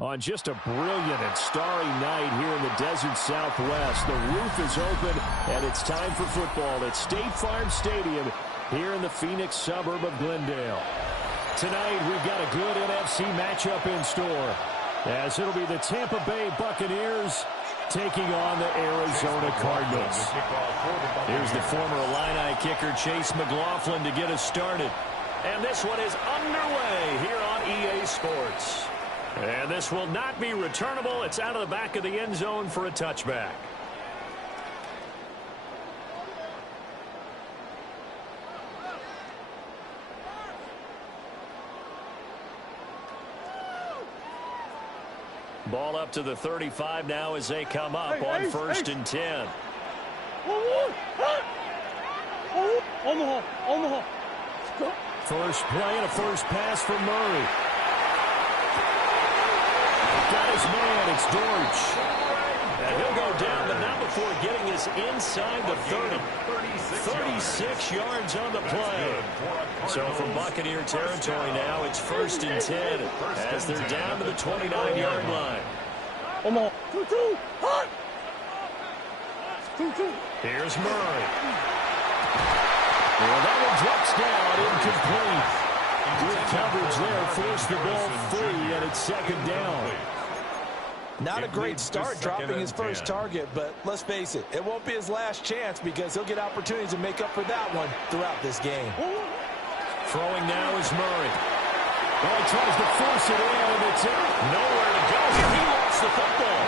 On just a brilliant and starry night here in the desert Southwest, the roof is open, and it's time for football at State Farm Stadium here in the Phoenix suburb of Glendale. Tonight, we've got a good NFC matchup in store, as it'll be the Tampa Bay Buccaneers taking on the Arizona Cardinals. Here's the former Illini kicker Chase McLaughlin to get us started. And this one is underway here on EA Sports. And this will not be returnable. It's out of the back of the end zone for a touchback. Ball up to the 35 now as they come up on first and 10. First play and a first pass from Murray. Got his man, it's Dortch. And he'll go down, but not before getting us inside the 30. 36 yards on the play. So from Buccaneer territory now, it's first and 10 as they're down to the 29-yard line. Here's Murray. Well, that one drops down, incomplete. Good coverage there, forced the ball free, and it's second down. Not a great start dropping his first target, but let's face it, it won't be his last chance because he'll get opportunities to make up for that one throughout this game. Throwing now is Murray. Well, he tries to force it in, and it's nowhere to go. He lost the football.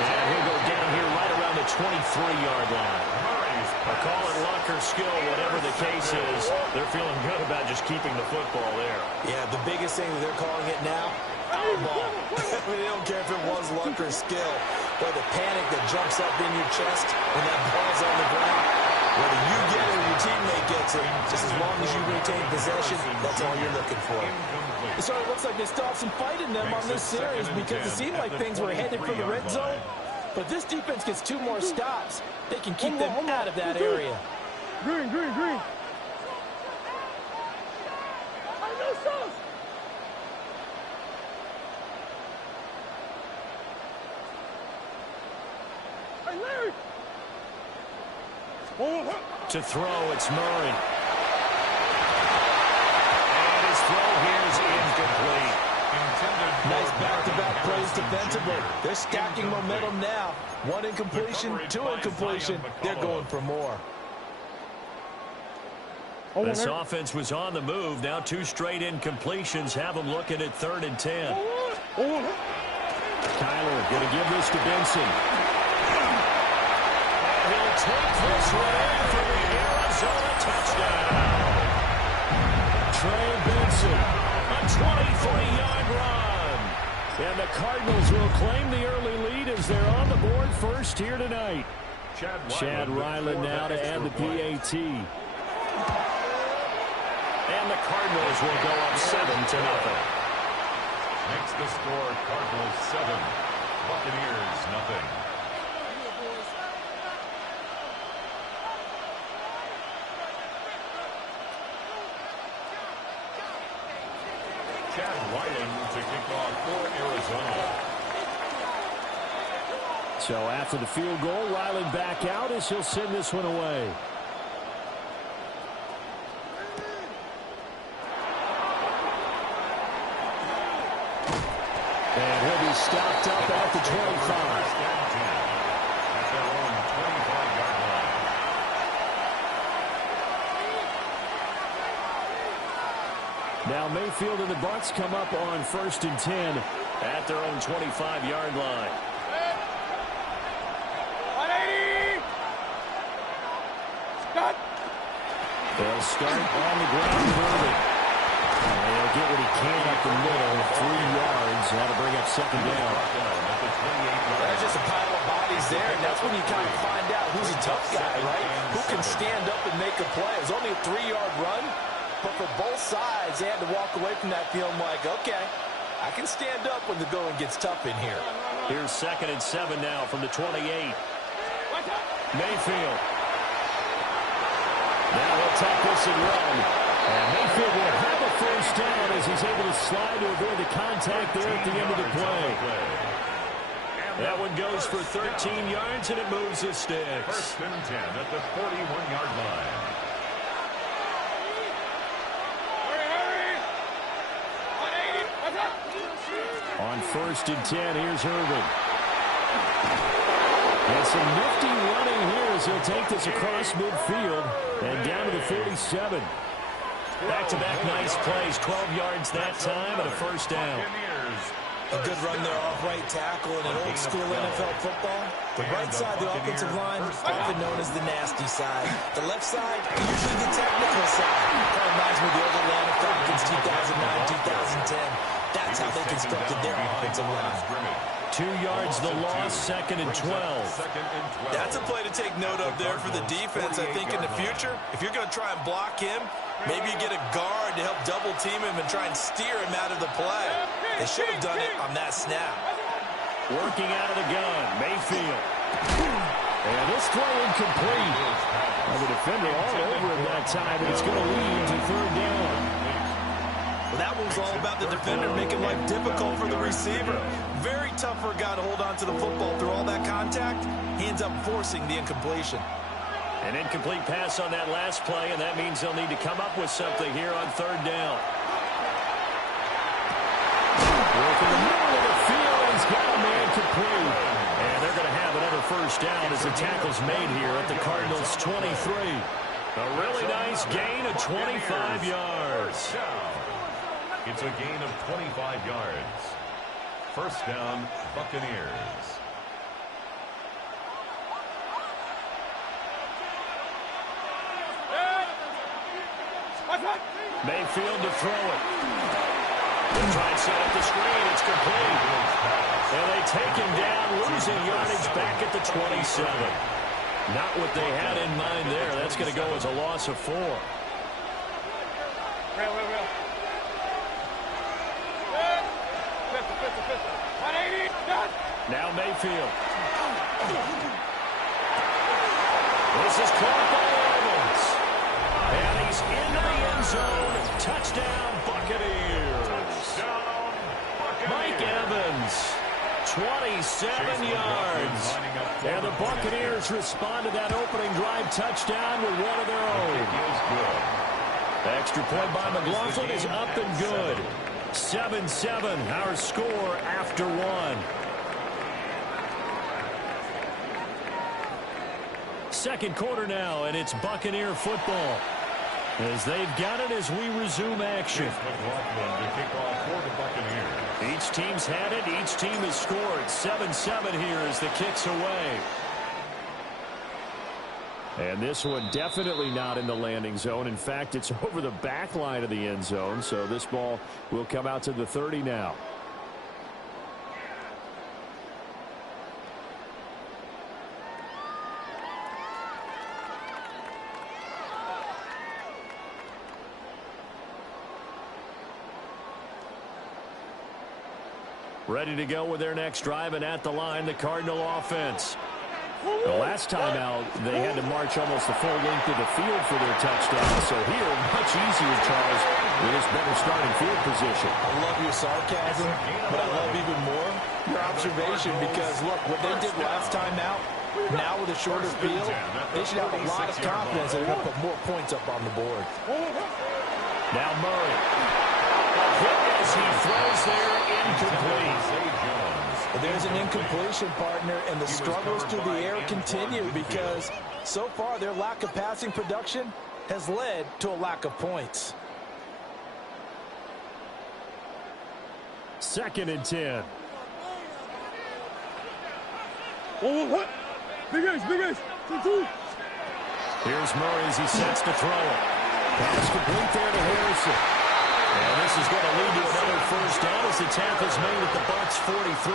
And he'll go down here right around the 23-yard line. Call it luck or skill, whatever the case is. They're feeling good about just keeping the football there. Yeah, the biggest thing that they're calling it now, foul ball. I mean, they don't care if it was luck or skill, or the panic that jumps up in your chest when that ball's on the ground. Whether you get it or your teammate gets it, just as long as you retain possession, that's all you're looking for. It sort of looks like they still have some fight in them on this series because it seemed like things were headed for the red zone. But this defense gets 2 more stops. They can keep them out of that area. Green. To throw, it's Murray. And his throw here is incomplete. Nice back-to-back plays defensively. They're stacking momentum now. 1 incompletion, 2 incompletion. They're going for more. This offense was on the move. Now 2 straight incompletions have them looking at 3rd and 10. Kyler going to give this to Benson. And he'll take this one in for the Arizona touchdown. Trey Benson, a 23-yard run. And the Cardinals will claim the early lead as they're on the board first here tonight. Chad Ryland now to add the PAT. And the Cardinals will go up 7-0. Makes the score Cardinals 7, Buccaneers nothing. Chad Ryland to kick off for Arizona. So after the field goal, Ryland back out as he'll send this one away. And he'll be stopped up at the 25. At their own 25-yard line. Now Mayfield and the Bucs come up on first and 10 at their own 25-yard line. They'll start on the ground early. And he'll get what he can up the middle, 3 yards. That'll bring up second down. There's just a pile of bodies there, and that's when you kind of find out who's a tough guy, right? Who can stand up and make a play. It was only a 3-yard run, but for both sides, they had to walk away from that feeling like, okay, I can stand up when the going gets tough in here. Here's 2nd and 7 now from the 28. Mayfield. Now he'll tuck this and run. And Mayfield will have a first down as he's able to slide to avoid the contact there at the end of the play. That one goes for 13 yards, and it moves the sticks. First and 10 at the 41-yard line. On first and 10, here's Irvin. And some nifty running here as he'll take this across midfield and down to the 47. Back-to-back nice plays, 12 yards that time and a first down. A good run there off right tackle in an old-school NFL football. The right side of the offensive line, often known as the nasty side. The left side, usually the technical side. That reminds me of the old Atlanta Falcons 2009-2010. That's how they constructed their offensive line. 2 yards the loss, second and 12. That's a play to take note of there for the defense, I think, in the future. If you're going to try and block him, maybe you get a guard to help double-team him and try and steer him out of the play. They should have done it on that snap. Working out of the gun, Mayfield. And this throw incomplete. The defender all over him that time, and it's going to lead to third down. Well, that one's all about the defender making life difficult for the receiver. Very tough for a guy to hold on to the football through all that contact. He ends up forcing the incompletion. An incomplete pass on that last play, and that means they'll need to come up with something here on third down. Working the middle of the field, he's got a man complete. And they're going to have another first down as the tackle's made here at the Cardinals' 23. A really nice gain of 25 yards. It's a gain of 25 yards. First down, Buccaneers. Mayfield to throw it. They'll try and set up the screen. It's complete. And they take him down, losing yardage back at the 27. Not what they had in mind there. That's going to go as a loss of 4. Now Mayfield. This is caught by Evans. And he's into the end zone. Touchdown, Buccaneers. Mike Evans, 27 yards. And the Buccaneers respond to that opening drive touchdown with one of their own. Extra point by McLaughlin is up and good. 7-7, our score after one. Second quarter now, and it's Buccaneer football. As they've got it as we resume action. Each team's had it. Each team has scored. 7-7 here as the kick's away. And this one definitely not in the landing zone. In fact, it's over the back line of the end zone. So this ball will come out to the 30 now. Ready to go with their next drive, and at the line, the Cardinal offense. The last time out, they had to march almost the full length of the field for their touchdown. So here, much easier, Charles, with this better starting field position. I love your sarcasm, but I love even more your observation because, look, what they did last time out, now with a shorter field, they should have a lot of confidence that they're going to put more points up on the board. Now Murray. As he throws there, incomplete. But there's an incompletion, partner, and the struggles through the air continue because so far their lack of passing production has led to a lack of points. Second and 10. Here's Murray as he sets to throw it. Pass complete there to Harrison. And this is going to lead to another first down as the tackle's made at the Bucs 43.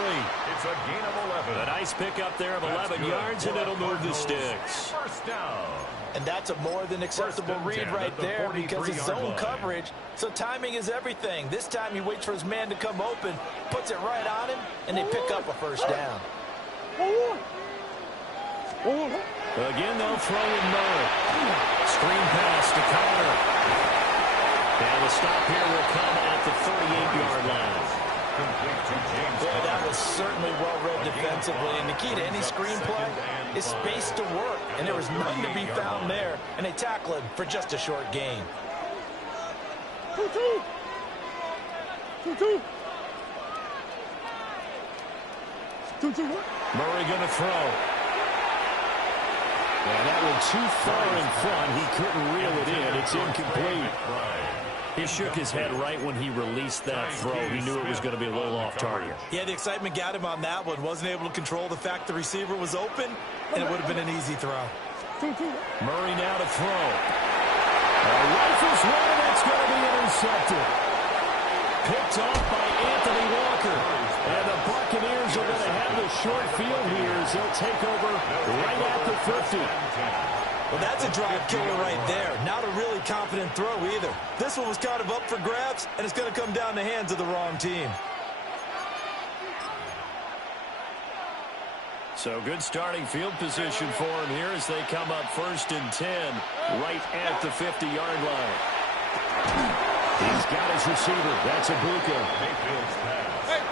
It's a gain of 11. A nice pickup there of 11 yards, and it'll move the sticks. First down. And that's a more than acceptable read right there because it's zone coverage, so timing is everything. This time he waits for his man to come open, puts it right on him, and they pick up a first down. Again, they'll throw in Murray. Screen pass to Connor. And the stop here will come at the 38-yard line. Boy, that was certainly well-read defensively. And the key to any screenplay is space to work. And there was none to be found there. And they tackle him for just a short gain. Murray going to throw. And that one too far in front. He couldn't reel it in. It's incomplete. He shook his head right when he released that throw. He knew it was going to be a little off target. Yeah, the excitement got him on that one. Wasn't able to control the fact the receiver was open, and it would have been an easy throw. Murray now to throw. Rifles one, and it's going to be intercepted. Picked off by Anthony Walker. And the Buccaneers are going to have the short field here as they'll take over right at the 50. Well, that's a drive killer right there. Not a really confident throw either. This one was kind of up for grabs, and it's going to come down the hands of the wrong team. So good starting field position for him here as they come up 1st and 10 right at the 50-yard line. He's got his receiver. That's Abuka. Hey,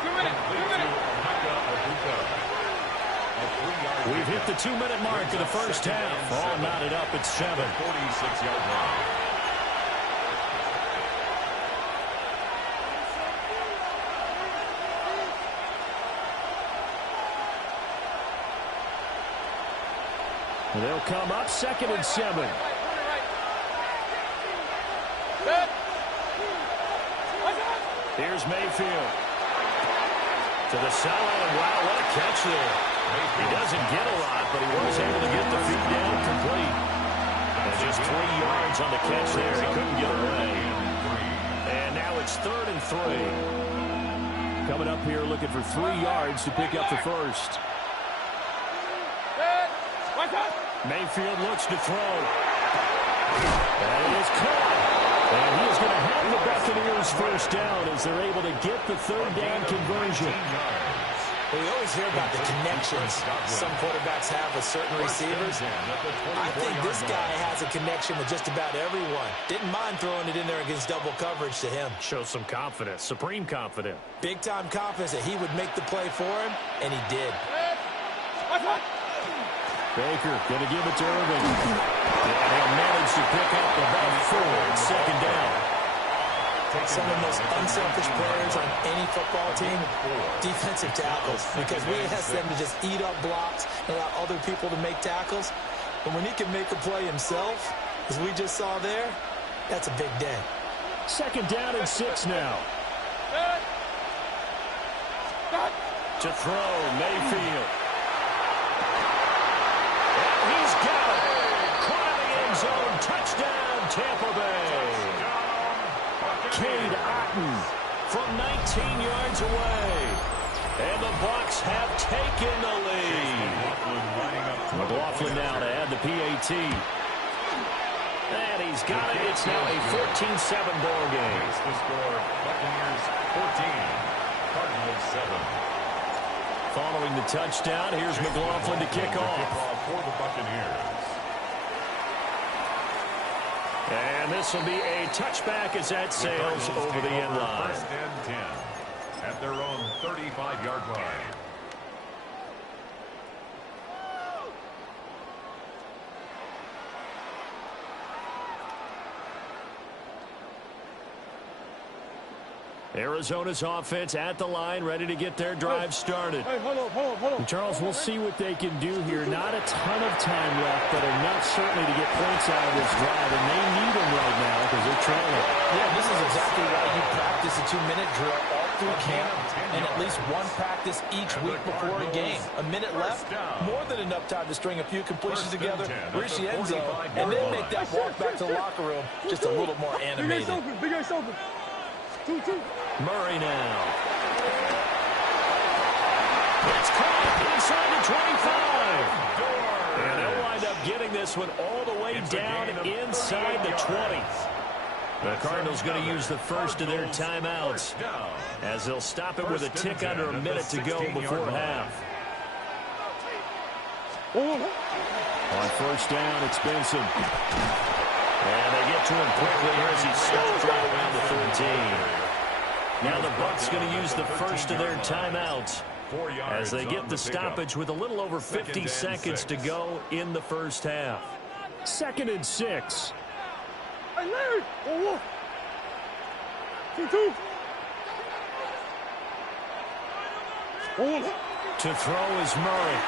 2 minutes. We've hit the 2-minute mark of the first half. All knotted up at 7. 46-yard line. They'll come up 2nd and 7. Here's Mayfield. To the sideline. Wow, what a catch there. He doesn't get a lot, but he was able to get the feet down complete. And just 3 yards on the catch there. He couldn't get away. And now it's 3rd and 3. Coming up here looking for 3 yards to pick up the first. Mayfield looks to throw. And it is caught. And he is going to have the Buccaneers first down as they're able to get the 3rd down conversion. Well, you always hear about the connections some quarterbacks have with certain receivers. I think this guy has a connection with just about everyone. Didn't mind throwing it in there against double coverage to him. Shows some confidence, supreme confidence. Big-time confidence that he would make the play for him, and he did. Baker going to give it to Irving. And he'll manage to pick up about 4. It's 2nd down. Some of the most unselfish players on any football team, defensive tackles, because we ask them to just eat up blocks and allow other people to make tackles. But when he can make a play himself, as we just saw there, that's a big day. 2nd down and 6 now. To throw, Mayfield. And he's got it. Caught in the end zone. Touchdown, Tampa Bay. Cade Otton from 19 yards away. And the Bucs have taken the lead. McLaughlin now to add the PAT. And he's got it. It's now a 14-7 ball game. The score, Buccaneers 14, Cardinals 7. Following the touchdown, here's McLaughlin to kick off. For the Buccaneers. And this will be a touchback as that sails over the end line. 1st and 10 at their own 35-yard line. Arizona's offense at the line, ready to get their drive started. Hey, hold on. And Charles, we'll see what they can do here. Not a ton of time left, but enough certainly to get points out of this drive, and they need them right now because they're trailing. Yeah, this is exactly why you practice a 2-minute drill all through camp and at least one practice each week before a game. A minute left, more than enough time to string a few completions together, reach the end zone, and then make that walk back to the locker room just a little more animated. Big ass open. 2. Murray now. It's caught inside the 25. And they'll wind up getting this one all the way down inside the 20. The Cardinals going to use the first of their timeouts as they'll stop it with a tick under a minute to go before half. On 1st down, it's Benson. And they get back to him quickly here as he stops right around the 13. Now the Bucs going to use the first of their timeouts as they get the stoppage with a little over 50 seconds to go in the first half. 2nd and 6. Hey, Larry! Whoa, whoa. 2-2. Whoa. To throw is Murray.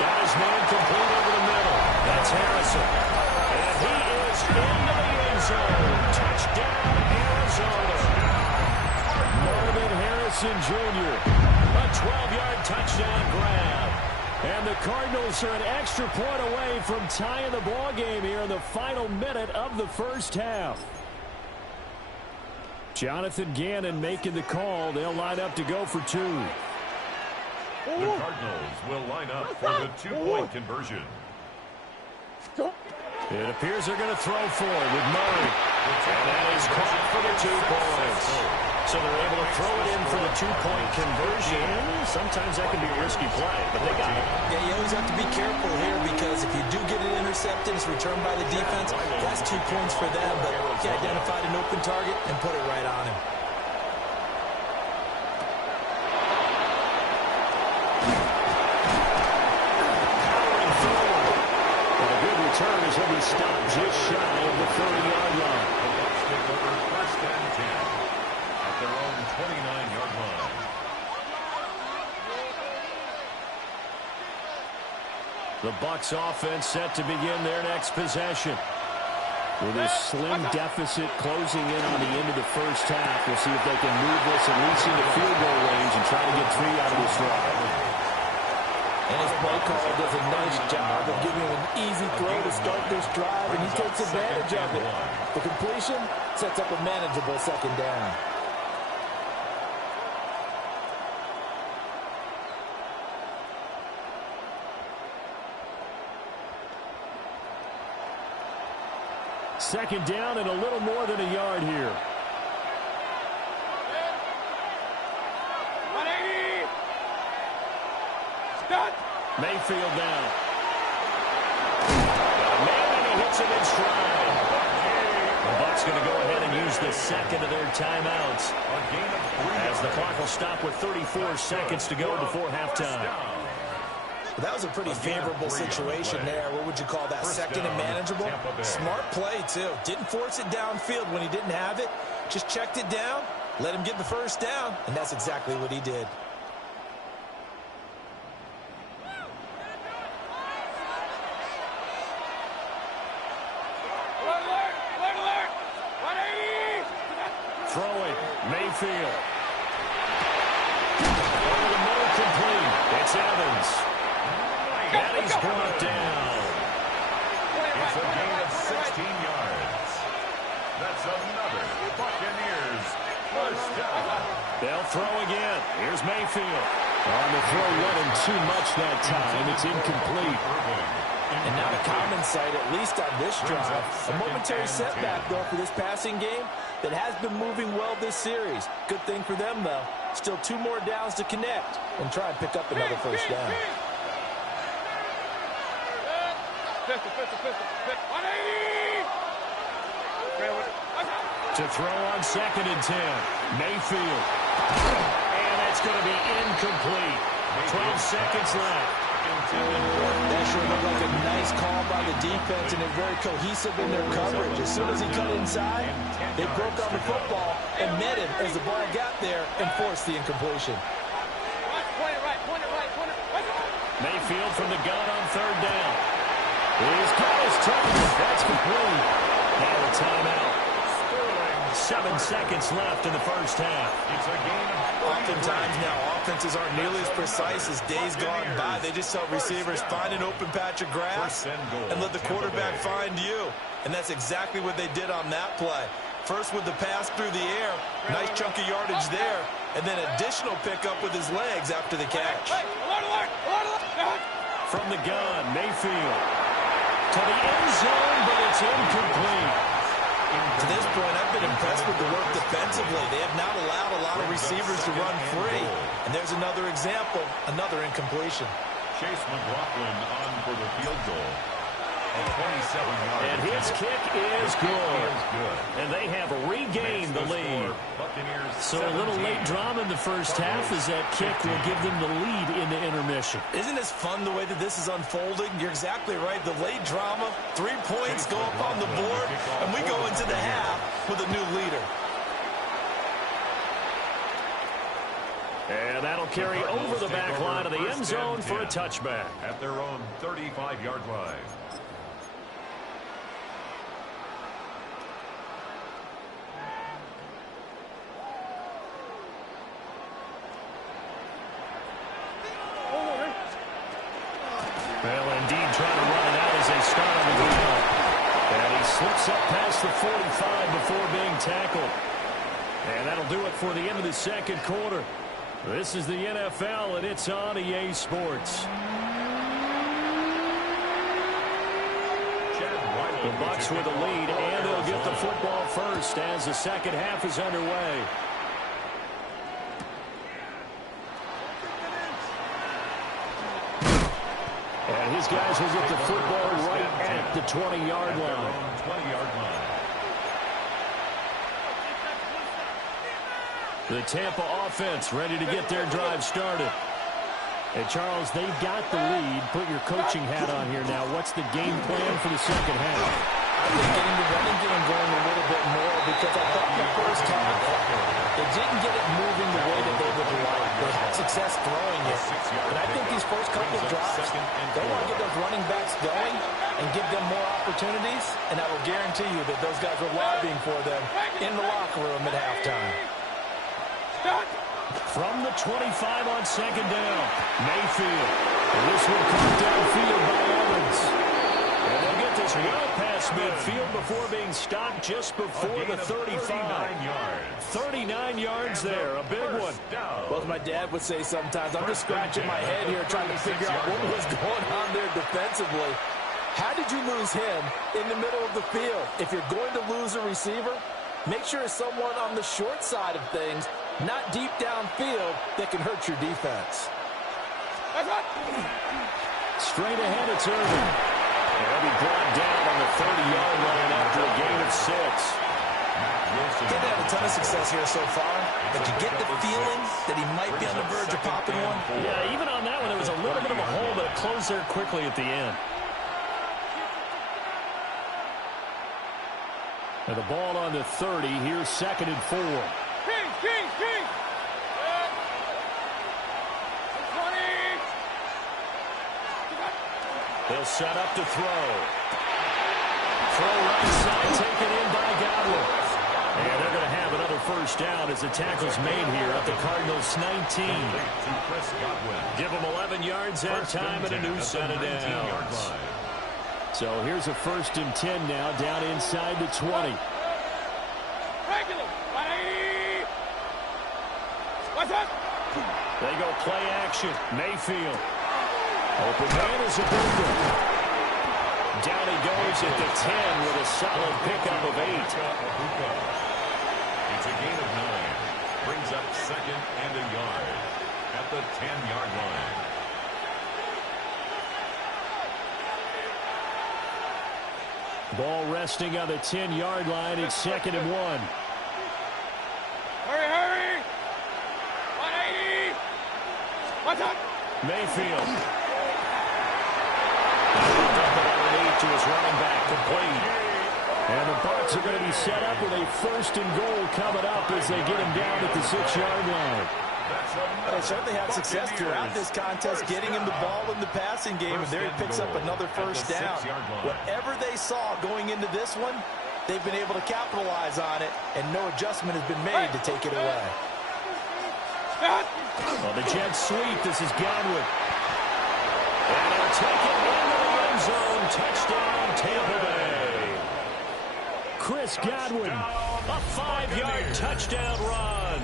Got his man complete over the middle. That's Harrison. And he is into the end zone. Touchdown, Arizona. Marvin Harrison Jr. A 12-yard touchdown grab. And the Cardinals are an extra point away from tying the ball game here in the final minute of the first half. Jonathan Gannon making the call. They'll line up to go for 2. The Cardinals will line up for the 2-point conversion. It appears they're going to throw for it with Murray. And that is caught for the 2 points. So they're able to throw it in for the 2-point conversion. Sometimes that can be a risky play, but they got it. Yeah, you always have to be careful here because if you do get it intercepted, it's returned by the defense. That's 2 points for them, but he identified an open target and put it right on him. Powering forward. And a good return is he'll be stopped just shy of the 30-yard line. The Bucs take over 1st and 10 at their own 29-yard line. The Bucs offense set to begin their next possession. With a slim deficit closing in on the end of the first half, we'll see if they can move this at least into field goal range and try to get 3 out of this drive. And his play caller does a nice job of giving him an easy throw to start this drive, and he takes advantage of it. The completion sets up a manageable 2nd down. Second down and a little more than a yard here. 180. Stop. Mayfield down. Man, and he hits him in stride. The Bucs going to go ahead and use the second of their timeouts. As the clock will stop with 34 seconds to go before halftime. That was a pretty favorable situation there. What would you call that? 2nd and manageable? Smart play, too. Didn't force it downfield when he didn't have it. Just checked it down, let him get the first down, and that's exactly what he did. Throwing, Mayfield. Over the middle, complete. It's Evans. And he's brought down. It's a gain of 16 yards. That's another Buccaneers first down. They'll throw again. Here's Mayfield. On the throw, wasn't too much that time. It's incomplete. And not a common sight, at least on this drive. A momentary setback, though, for this passing game that has been moving well this series. Good thing for them, though. Still 2 more downs to connect and try and pick up another first down. 180. To throw on 2nd and 10. Mayfield. And that's going to be incomplete. 12 seconds left. That sure looked like a nice call by the defense, and they're very cohesive in their coverage. As soon as he cut inside, they broke on the football and met him as the ball got there and forced the incompletion. Mayfield from the gun on 3rd down. He's got his target. That's complete. Now a timeout. 7 seconds left in the first half. It's a gain of Oftentimes now, offenses aren't nearly as precise as days gone by. They just help receivers find an open patch of grass and let the quarterback find you. And that's exactly what they did on that play. First with the pass through the air, nice chunk of yardage there, and then additional pickup with his legs after the catch. From the gun, Mayfield. To the end zone, but it's incomplete. To this point, I've been impressed with the work defensively. They have not allowed a lot of receivers to run free. And there's another example, another incompletion. Chase McLaughlin on for the field goal. And his kick is good. And they have regained the lead. So a little late drama in the first half as that kick will give them the lead in the intermission. Isn't this fun the way that this is unfolding? You're exactly right. The late drama, 3 points go up on the board, and we go into the half with a new leader. And that'll carry over the back line of the end zone for a touchback. At their own 35-yard line. Well, indeed, trying to run it out as they start on the ground. And he slips up past the 45 before being tackled. And that'll do it for the end of the second quarter. This is the NFL, and it's on EA Sports. The Bucs with the lead, and they'll get the football first as the second half is underway. And his guys will get the football right at the 20-yard line. 20-yard line. The Tampa offense ready to get their drive started. And, Charles, they've got the lead. Put your coaching hat on here now. What's the game plan for the second half? I think getting the running game going a little bit more because I thought in the first half they didn't get it moving the way that they would like. They had success throwing it. But I think these first couple of drives, they want to get those running backs going and give them more opportunities. And I will guarantee you that those guys were lobbying for them in the locker room at halftime. From the 25 on second down, Mayfield. And this one comes downfield by Evans. And they'll get this well past midfield before being stopped just before the 35. 39 yards there, a big one. Well, as my dad would say sometimes, I'm just scratching my head here trying to figure out what was going on there defensively. How did you lose him in the middle of the field? If you're going to lose a receiver, make sure it's someone on the short side of things, not deep downfield, that can hurt your defense. Straight ahead, it's Irvin. And he'll be brought down on the 30-yard line after a gain of 6. They've had a ton of success here so far, but you get the feeling that he might be on the verge of popping one. Yeah, even on that one, it was a little bit of a hole, but it closed there quickly at the end. And the ball on the 30. Here's 2nd and 4. King. 20. They'll set up to throw. Throw right side, taken in by Godwin. And they're going to have another first down as the tackle's made here at the Cardinals' 19. Give them 11 yards that time and a new set of downs. So here's a 1st and 10 now, down inside the 20. They go play action. Mayfield. Open man is a boomer. Down he goes at the 10 with a solid pickup of 8. It's a gain of 9. Brings up 2nd and a yard at the 10-yard line. Ball resting on the 10-yard line. It's 2nd and 1. Hurry! 180! What's up? Mayfield. Dump it underneath to his running back, complete. And the Bucs are going to be set up with a 1st and goal coming up as they get him down at the 6-yard line. They certainly had success throughout this contest, getting him the ball in the passing game, and there he picks up another first down. Whatever they saw going into this one, they've been able to capitalize on it, and no adjustment has been made to take it away. Well, the jet sweep. This is Godwin. And he'll take it into the end zone. Touchdown, Tampa Bay. Chris Godwin, a 5-yard touchdown run.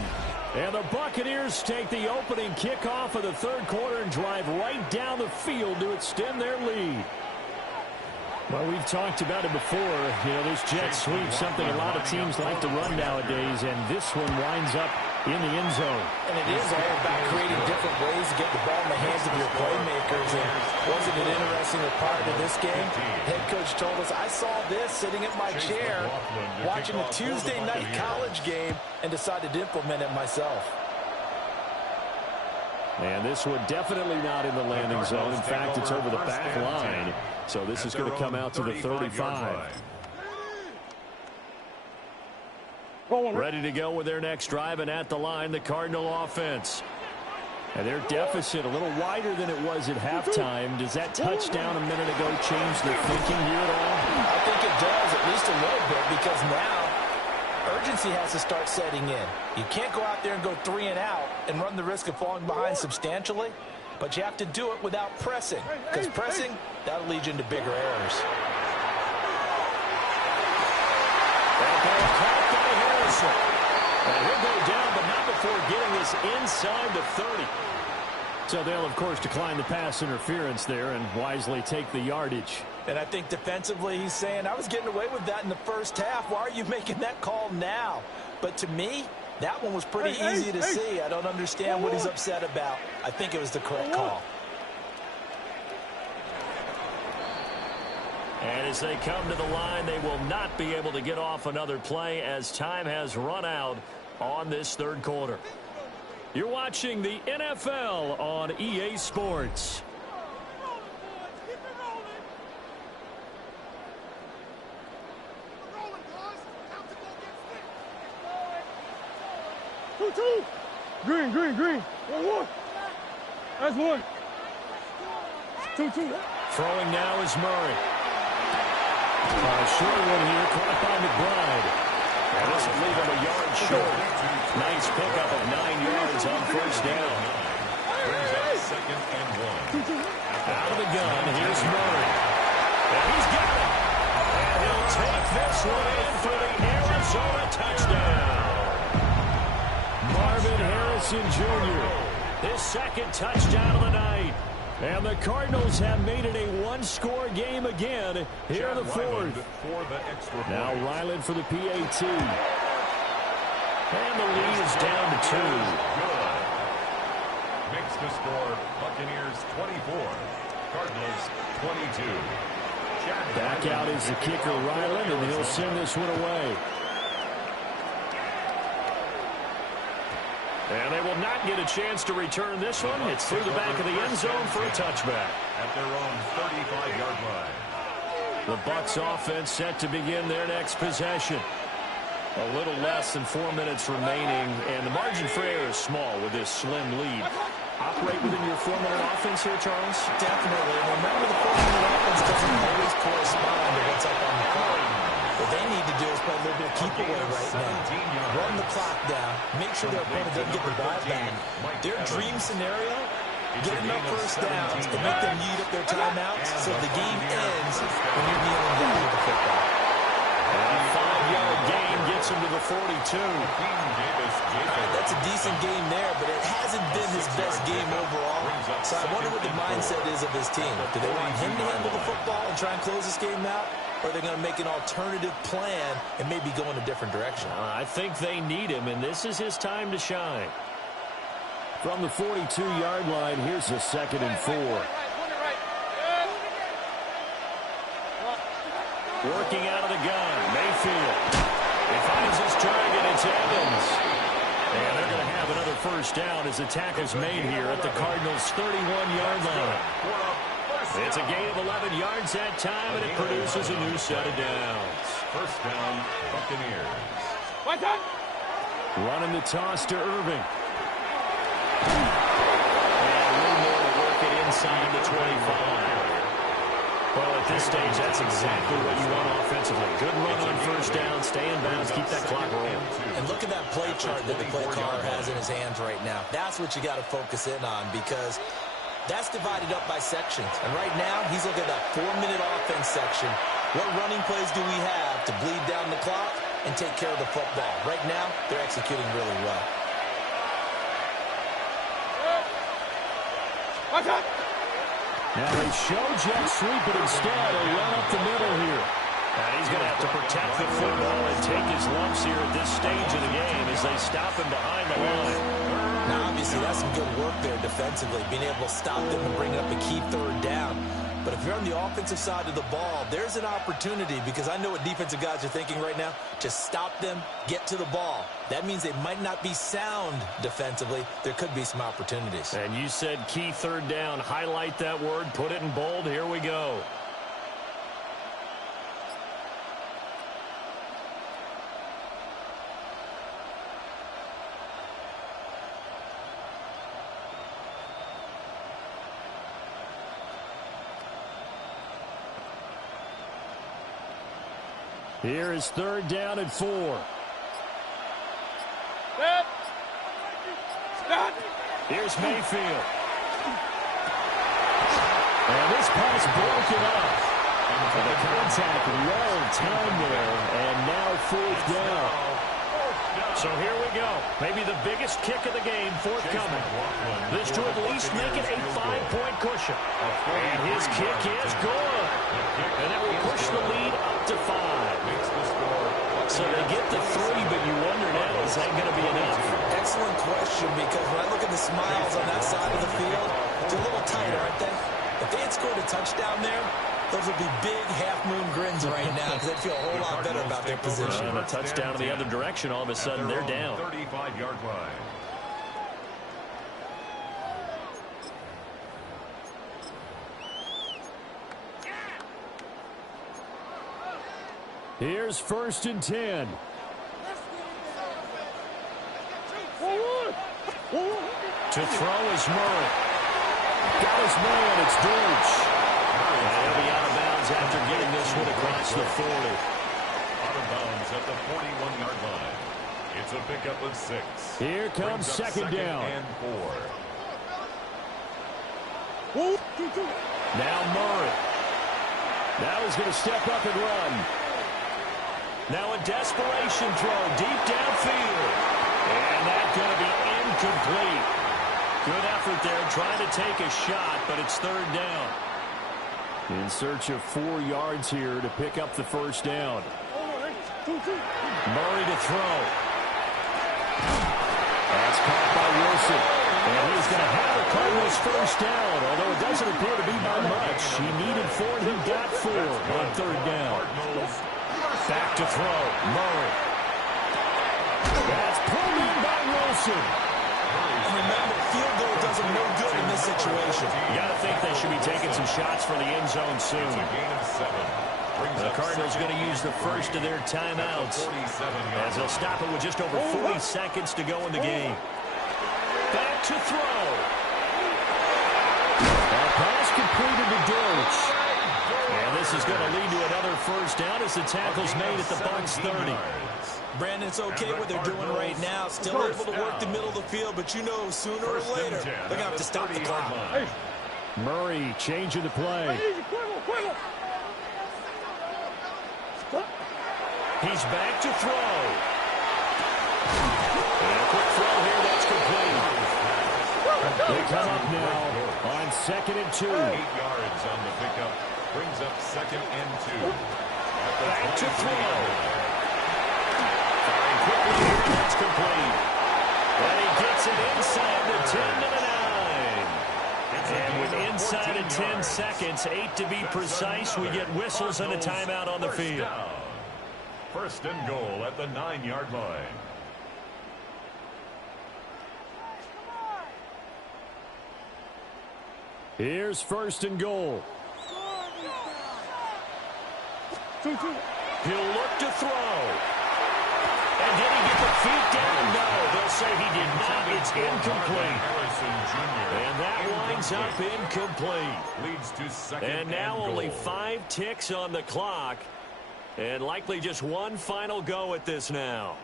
And the Buccaneers take the opening kickoff of the 3rd quarter and drive right down the field to extend their lead. Well, we've talked about it before. You know, this jet sweep, something a lot of teams like to run nowadays, and this one winds up in the end zone. And it is all about creating different ways to get the ball in the hands of your playmakers. And wasn't it interesting that prior to this game, head coach told us, I saw this sitting at my chair watching a Tuesday night college game and decided to implement it myself. And this one definitely not in the landing zone. In fact, it's over the back line. So this is going to come out to the 35. Ready to go with their next drive, and at the line, the Cardinal offense. And their deficit a little wider than it was at halftime. Does that touchdown a minute ago change their thinking here at all? I think it does, at least a little bit, because now urgency has to start setting in. You can't go out there and go 3 and out and run the risk of falling behind substantially, but you have to do it without pressing, because pressing, that'll lead you into bigger errors. And he'll go down, but not before getting this inside the 30. So they'll, of course, decline the pass interference there and wisely take the yardage. And I think defensively he's saying, I was getting away with that in the first half. Why are you making that call now? But to me, that one was pretty easy to see. I don't understand what he's upset about. I think it was the correct call. And as they come to the line, they will not be able to get off another play as time has run out on this third quarter. You're watching the NFL on EA Sports. Two. Green. 1-1. That's one. 2-2. Throwing now is Murray. Short one here, caught by McBride. And this will leave him a yard short. Nice pickup of 9 yards on first down. Brings up 2nd and 1. Out of the gun, here's Murray. And he's got it. And he'll take this one in for the Arizona touchdown. Marvin Harrison Jr., his second touchdown of the night. And the Cardinals have made it a one-score game again here in the fourth. Now Ryland for the PAT. And the lead is down to 2. Makes the score Buccaneers 24, Cardinals 22. Back out is the kicker Ryland, and he'll send this one away. And they will not get a chance to return this one. It's through the back of the end zone for a touchback. At their own 35-yard line. The Bucs offense set to begin their next possession. A little less than 4 minutes remaining, and the margin for error is small with this slim lead. Operate within your 4-minute offense here, Charles? Definitely. And remember, the 4-minute offense doesn't always correspond to what's up on the clock. What they need to do is play a little bit of keep away right now. Run the clock down. Make sure their opponent doesn't get the ball back. Their dream scenario, get enough first downs to make them eat up their timeouts so the game ends when you're kneeling down with the football. And a 5-yard gain gets him to the 42. That's a decent game there, but it hasn't been his best game overall. So I wonder what the mindset is of his team. Do they want him to handle the football and try and close this game out? Or are they going to make an alternative plan and maybe go in a different direction? I think they need him, and this is his time to shine. From the 42-yard line, here's a 2nd and 4. Working out of the gun, Mayfield. He finds his target, it's Evans. And they're going to have another first down as the tackle's made here at the Cardinals' 31-yard line. It's a gain of 11 yards that time, and it produces a new set of downs. First down, Buccaneers. Running the toss to Irving. And a little more to work it inside the 25. Well, at this stage, that's exactly what you want offensively. Good run on first down, stay in bounds, keep that clock rolling. And look at that play chart that the play caller has in his hands right now. That's what you got to focus in on, because that's divided up by sections. And right now, he's looking at that 4-minute offense section. What running plays do we have to bleed down the clock and take care of the football? Right now, they're executing really well. Now they show jet sweep it instead. A run up the middle here. And he's going to have to protect the football and take his lumps here at this stage of the game as they stop him behind the line. Now, obviously, that's some good work there defensively, being able to stop them and bring up a key third down. But if you're on the offensive side of the ball, there's an opportunity, because I know what defensive guys are thinking right now. Just stop them, get to the ball. That means they might not be sound defensively. There could be some opportunities. And you said key third down. Highlight that word, put it in bold. Here we go. Here is third down and 4. Here's Mayfield. And this pass broken up. And the contact well timed there. And now fourth down. So here we go. Maybe the biggest kick of the game forthcoming. This to at least make it a 5-point cushion. And his kick is good. And that will push the lead up to 5. So they get the 3, but you wonder now, is that going to be enough? Excellent question, because when I look at the smiles on that side of the field, they're a little tighter, aren't they? If they had scored a touchdown there, those would be big half-moon grins right now, because they'd feel a whole lot better about their position. And a touchdown in the other direction, all of a sudden they're down. 35-yard line. Here's first and 10. To throw is Murray. Got his man, it's Deutsch. And he'll be out of bounds after getting this one across the 40. Out of bounds at the 41-yard line. It's a pickup of 6. Here comes second down. And 4. Now Murray. Now he's going to step up and run. Now a desperation throw deep downfield. And that's going to be incomplete. Good effort there trying to take a shot, but it's third down. In search of 4 yards here to pick up the first down. Murray to throw. That's caught by Wilson. And he's going to have the Cardinals first down, although it doesn't appear to be by much. He needed 4 and he got 4 on third down. Back to throw. Murray. That's pulled in by Wilson. And remember, field goal does them no good in this situation. You got to think they should be taking some shots for the end zone soon. It's a gain of 7. The Cardinals are going to use the first of their timeouts as they'll stop it with just over 40 seconds to go in the game. Back to throw. That pass completed to Deutsch. And this is going to lead to another first down as the tackle's made at the Bucs 30. Brandon, it's okay what they're doing right now. Still able to work the middle of the field, but you know sooner or later they're going to have to stop the clock. Murray changing the play. He's back to throw. And a quick throw here, that's complete. They come up now on 2nd and 2. 8 yards on the pickup. Brings up 2nd and 2. Back to throw. Firing quickly here, that's complete. And he gets it inside the 10 to the 9. And with inside of 10 seconds, 8 to be precise, we get whistles and a timeout on the field. First and goal at the 9-yard line. Here's first and goal. He'll look to throw. And did he get the feet down? No, they'll say he did not. It's incomplete. And that winds up incomplete. Leads to second and now and only goal. 5 ticks on the clock. And likely just one final go at this now.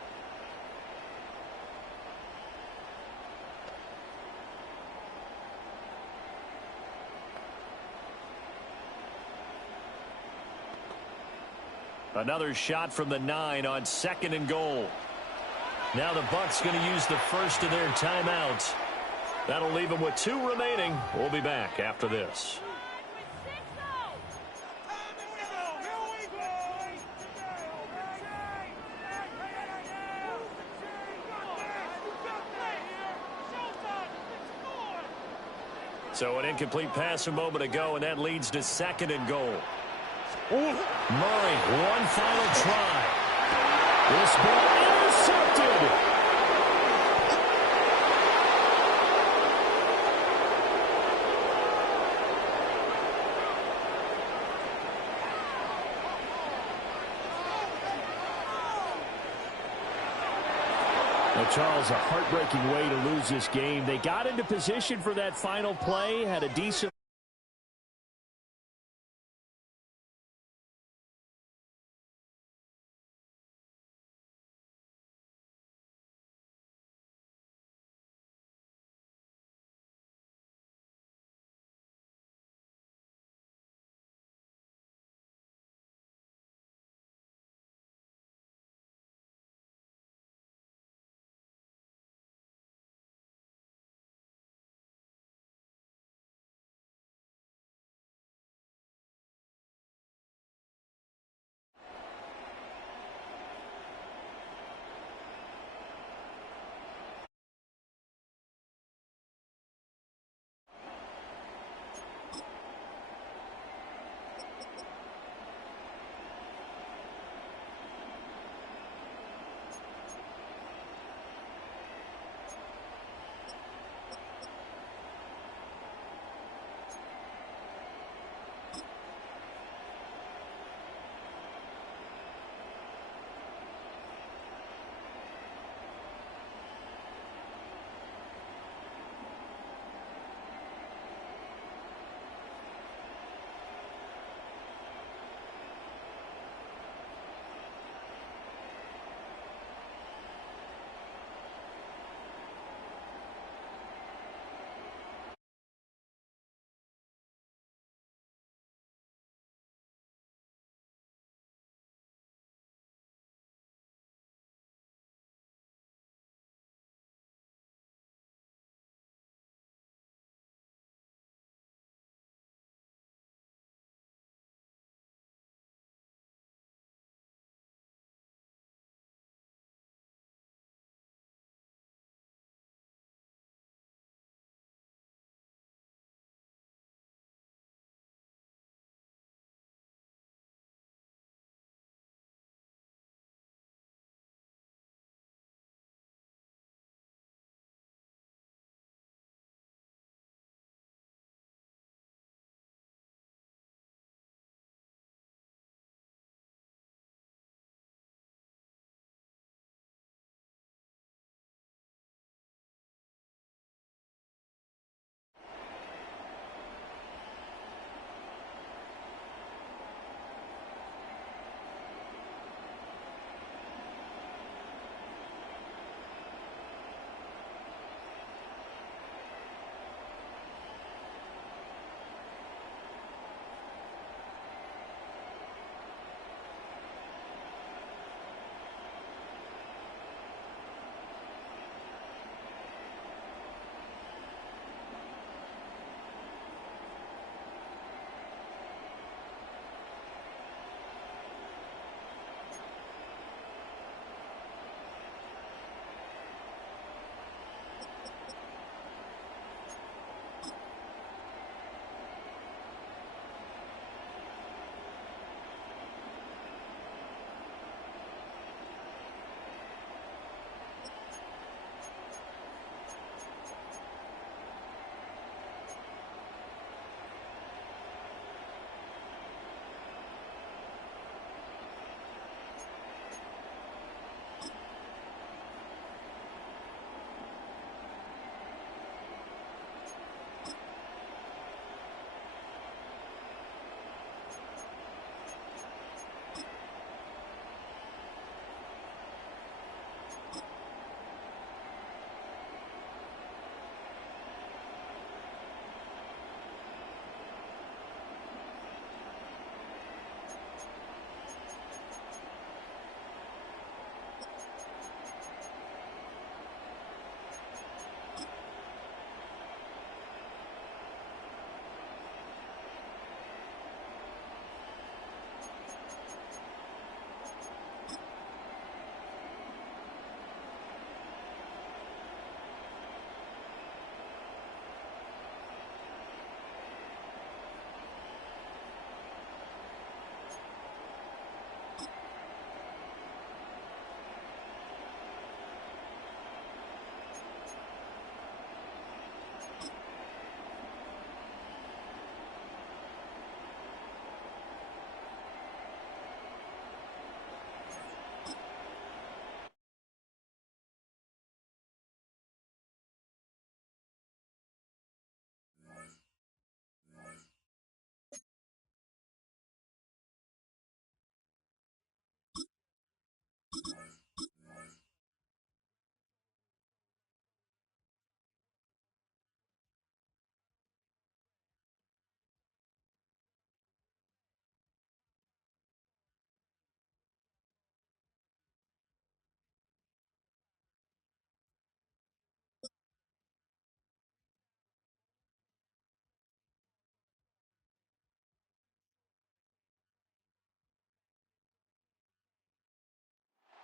Another shot from the 9 on 2nd and goal. Now the Bucs going to use the first of their timeouts. That'll leave them with 2 remaining. We'll be back after this. So an incomplete pass a moment ago, and that leads to 2nd and goal. Oh. Murray, one final try. This ball intercepted. Well, Charles, a heartbreaking way to lose this game. They got into position for that final play, had a decent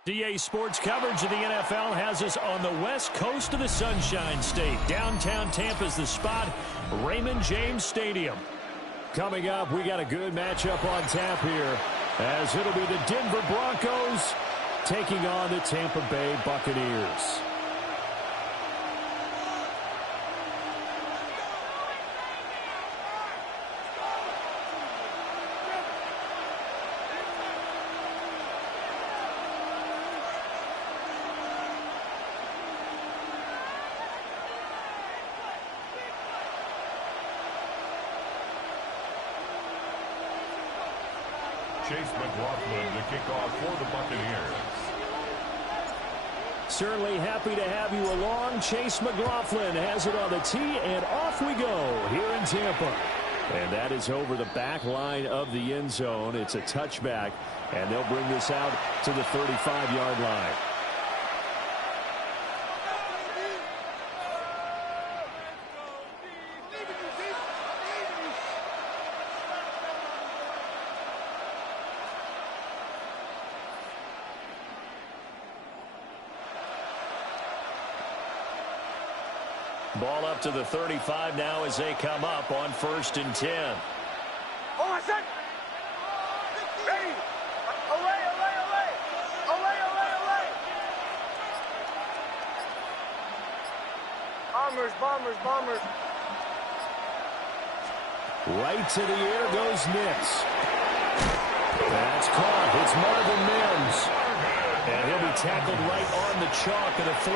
USDA Sports coverage of the NFL has us on the west coast of the Sunshine State. Downtown Tampa's the spot, Raymond James Stadium. Coming up, we got a good matchup on tap here, as it'll be the Denver Broncos taking on the Tampa Bay Buccaneers. Chase McLaughlin to kick off for the Buccaneers. Certainly happy to have you along. Chase McLaughlin has it on the tee, and off we go here in Tampa. And that is over the back line of the end zone. It's a touchback, and they'll bring this out to the 35-yard line. Ball up to the 35 now as they come up on 1st and 10. Hold on, set. Ready. Away, away, away. Away, away, away. Bombers, bombers, bombers. Right to the air goes Nix. That's caught. It's Marvin Mims. And he'll be tackled right on the chalk of the 45.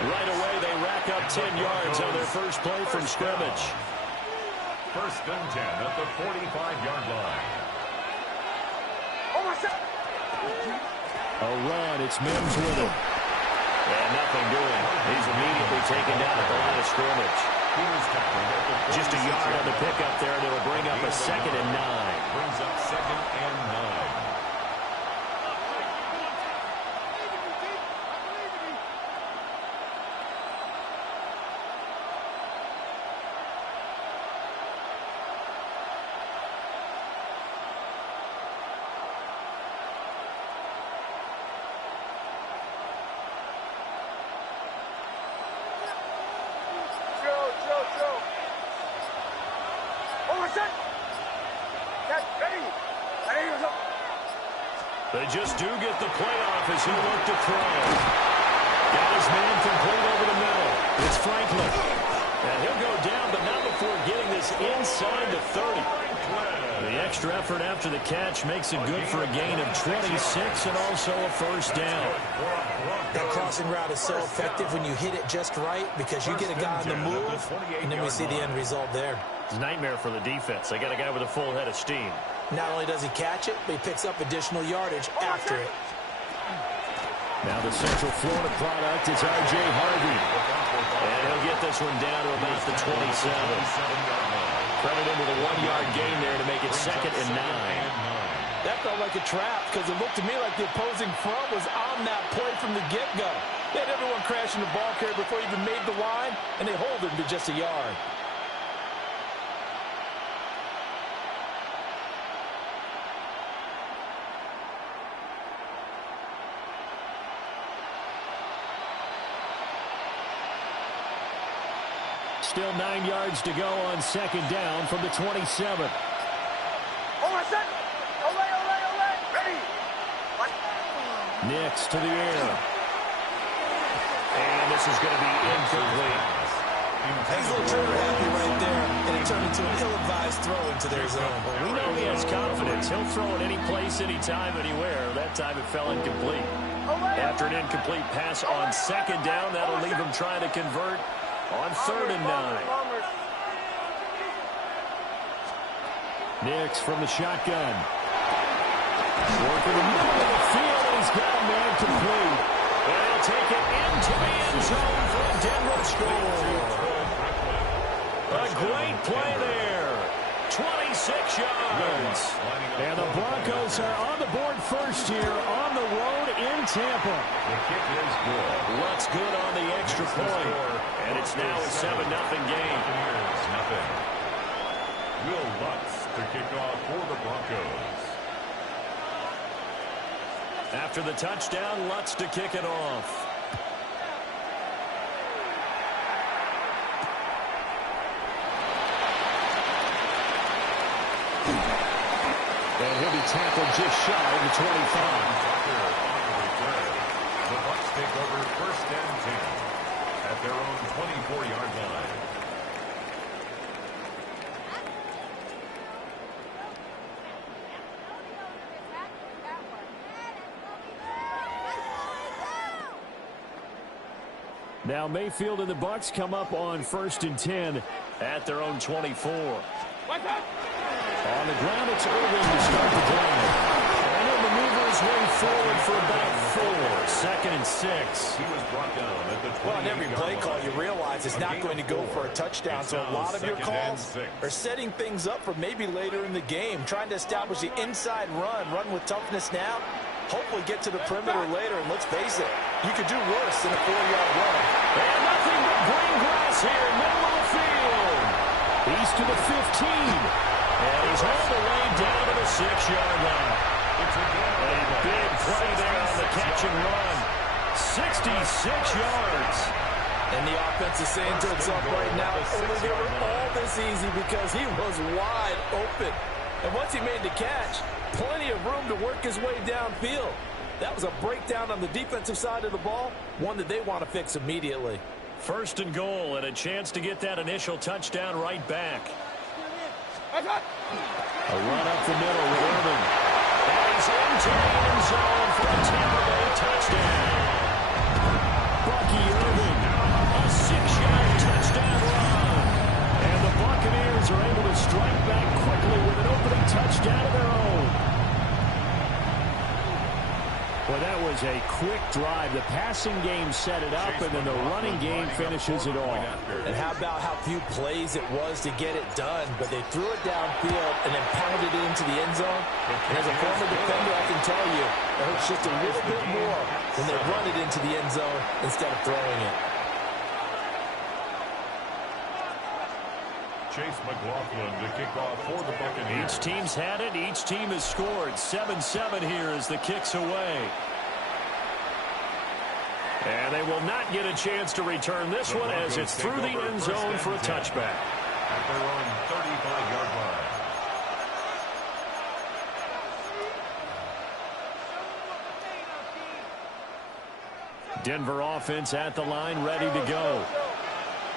Right away, they rack up 10 yards on their first play from scrimmage. 1st and 10 at the 45-yard line. A run. It's Mims with it. And nothing doing. He's immediately taken down at the line of scrimmage. Just a yard on the pickup there, and it'll bring up a 2nd and 9. Brings up 2nd and 9. They just do get the playoff as he looked to throw. Got his man complete over the middle. It's Franklin. And he'll go down, but not before getting this inside the 30. The extra effort after the catch makes it good for a gain of 26 and also a 1st down. That crossing route is so effective when you hit it just right because you get a guy on the move, and then we see the end result there. It's a nightmare for the defense. They got a guy with a full head of steam. Not only does he catch it, but he picks up additional yardage after it. Now the Central Florida product is R.J. Harvey. And he'll get this one down to about the 27. Credit him with a 1-yard gain there to make it 2nd and 9. That felt like a trap because it looked to me like the opposing front was on that play from the get-go. They had everyone crashing the ball carrier before he even made the line, and they hold him to just a yard. Still 9 yards to go on 2nd down from the 27. Nix to the air. And this is going to be incomplete. He's trigger happy right there, and it turned into an ill-advised throw into their zone. We know he has confidence. He'll throw it any place, anytime, anywhere. That time it fell incomplete. After an incomplete pass on 2nd down, that'll leave him trying to convert on 3rd and 9. Nix from the shotgun. Working the middle of the field, and he's got a man complete. And he'll take it into the end zone for a Denver score. A great play there. 26 yards. And the Broncos are on the board first here on the road in Tampa. The kick is good. Looks good on the extra point. And it's now a 7-0 game. Nothing. Will Lutz to kick off for the Broncos. After the touchdown, Lutz to kick it off. And he'll be tackled just shy of the 25. The Bucs take over 1st and 10 at their own 24-yard line. Now Mayfield and the Bucs come up on 1st and 10 at their own 24. On the ground, it's Irving to start the drive. And he'll maneuver his way forward for about 4. 2nd and 6. He was brought down at the 28-yard line. Well, on every play call, you realize it's not going to go for a touchdown. So a lot of your calls are setting things up for maybe later in the game, trying to establish the inside run with toughness now. Hopefully get to the perimeter later, and let's face it, you could do worse than a 4-yard run. And nothing but green grass here, middle of the field. He's to the 15. And he's all the way down to the 6-yard line. A big play there on the catch and run. 66 yards. And the offense is saying to itself right now, only they were all this easy because he was wide open. And once he made the catch, plenty of room to work his way downfield. That was a breakdown on the defensive side of the ball, one that they want to fix immediately. 1st and goal, and a chance to get that initial touchdown right back. A run up the middle with Irving. And he's into the end zone for a Tampa Bay touchdown. Bucky Irving, a 6-yard touchdown run. And the Buccaneers are able to strike back quickly with an opening touchdown of their own. Well, that was a quick drive. The passing game set it up, and then the running game finishes it off. And how about how few plays it was to get it done, but they threw it downfield and then pounded it into the end zone. And as a former defender, I can tell you, it hurts just a little bit more when they run it into the end zone instead of throwing it. Chase McLaughlin to kick off for the Buccaneers. Each team's had it. Each team has scored. 7-7 here as the kick's away. And they will not get a chance to return this one as it's through the end zone for a touchback. At their own 35-yard line. Denver offense at the line, ready to go.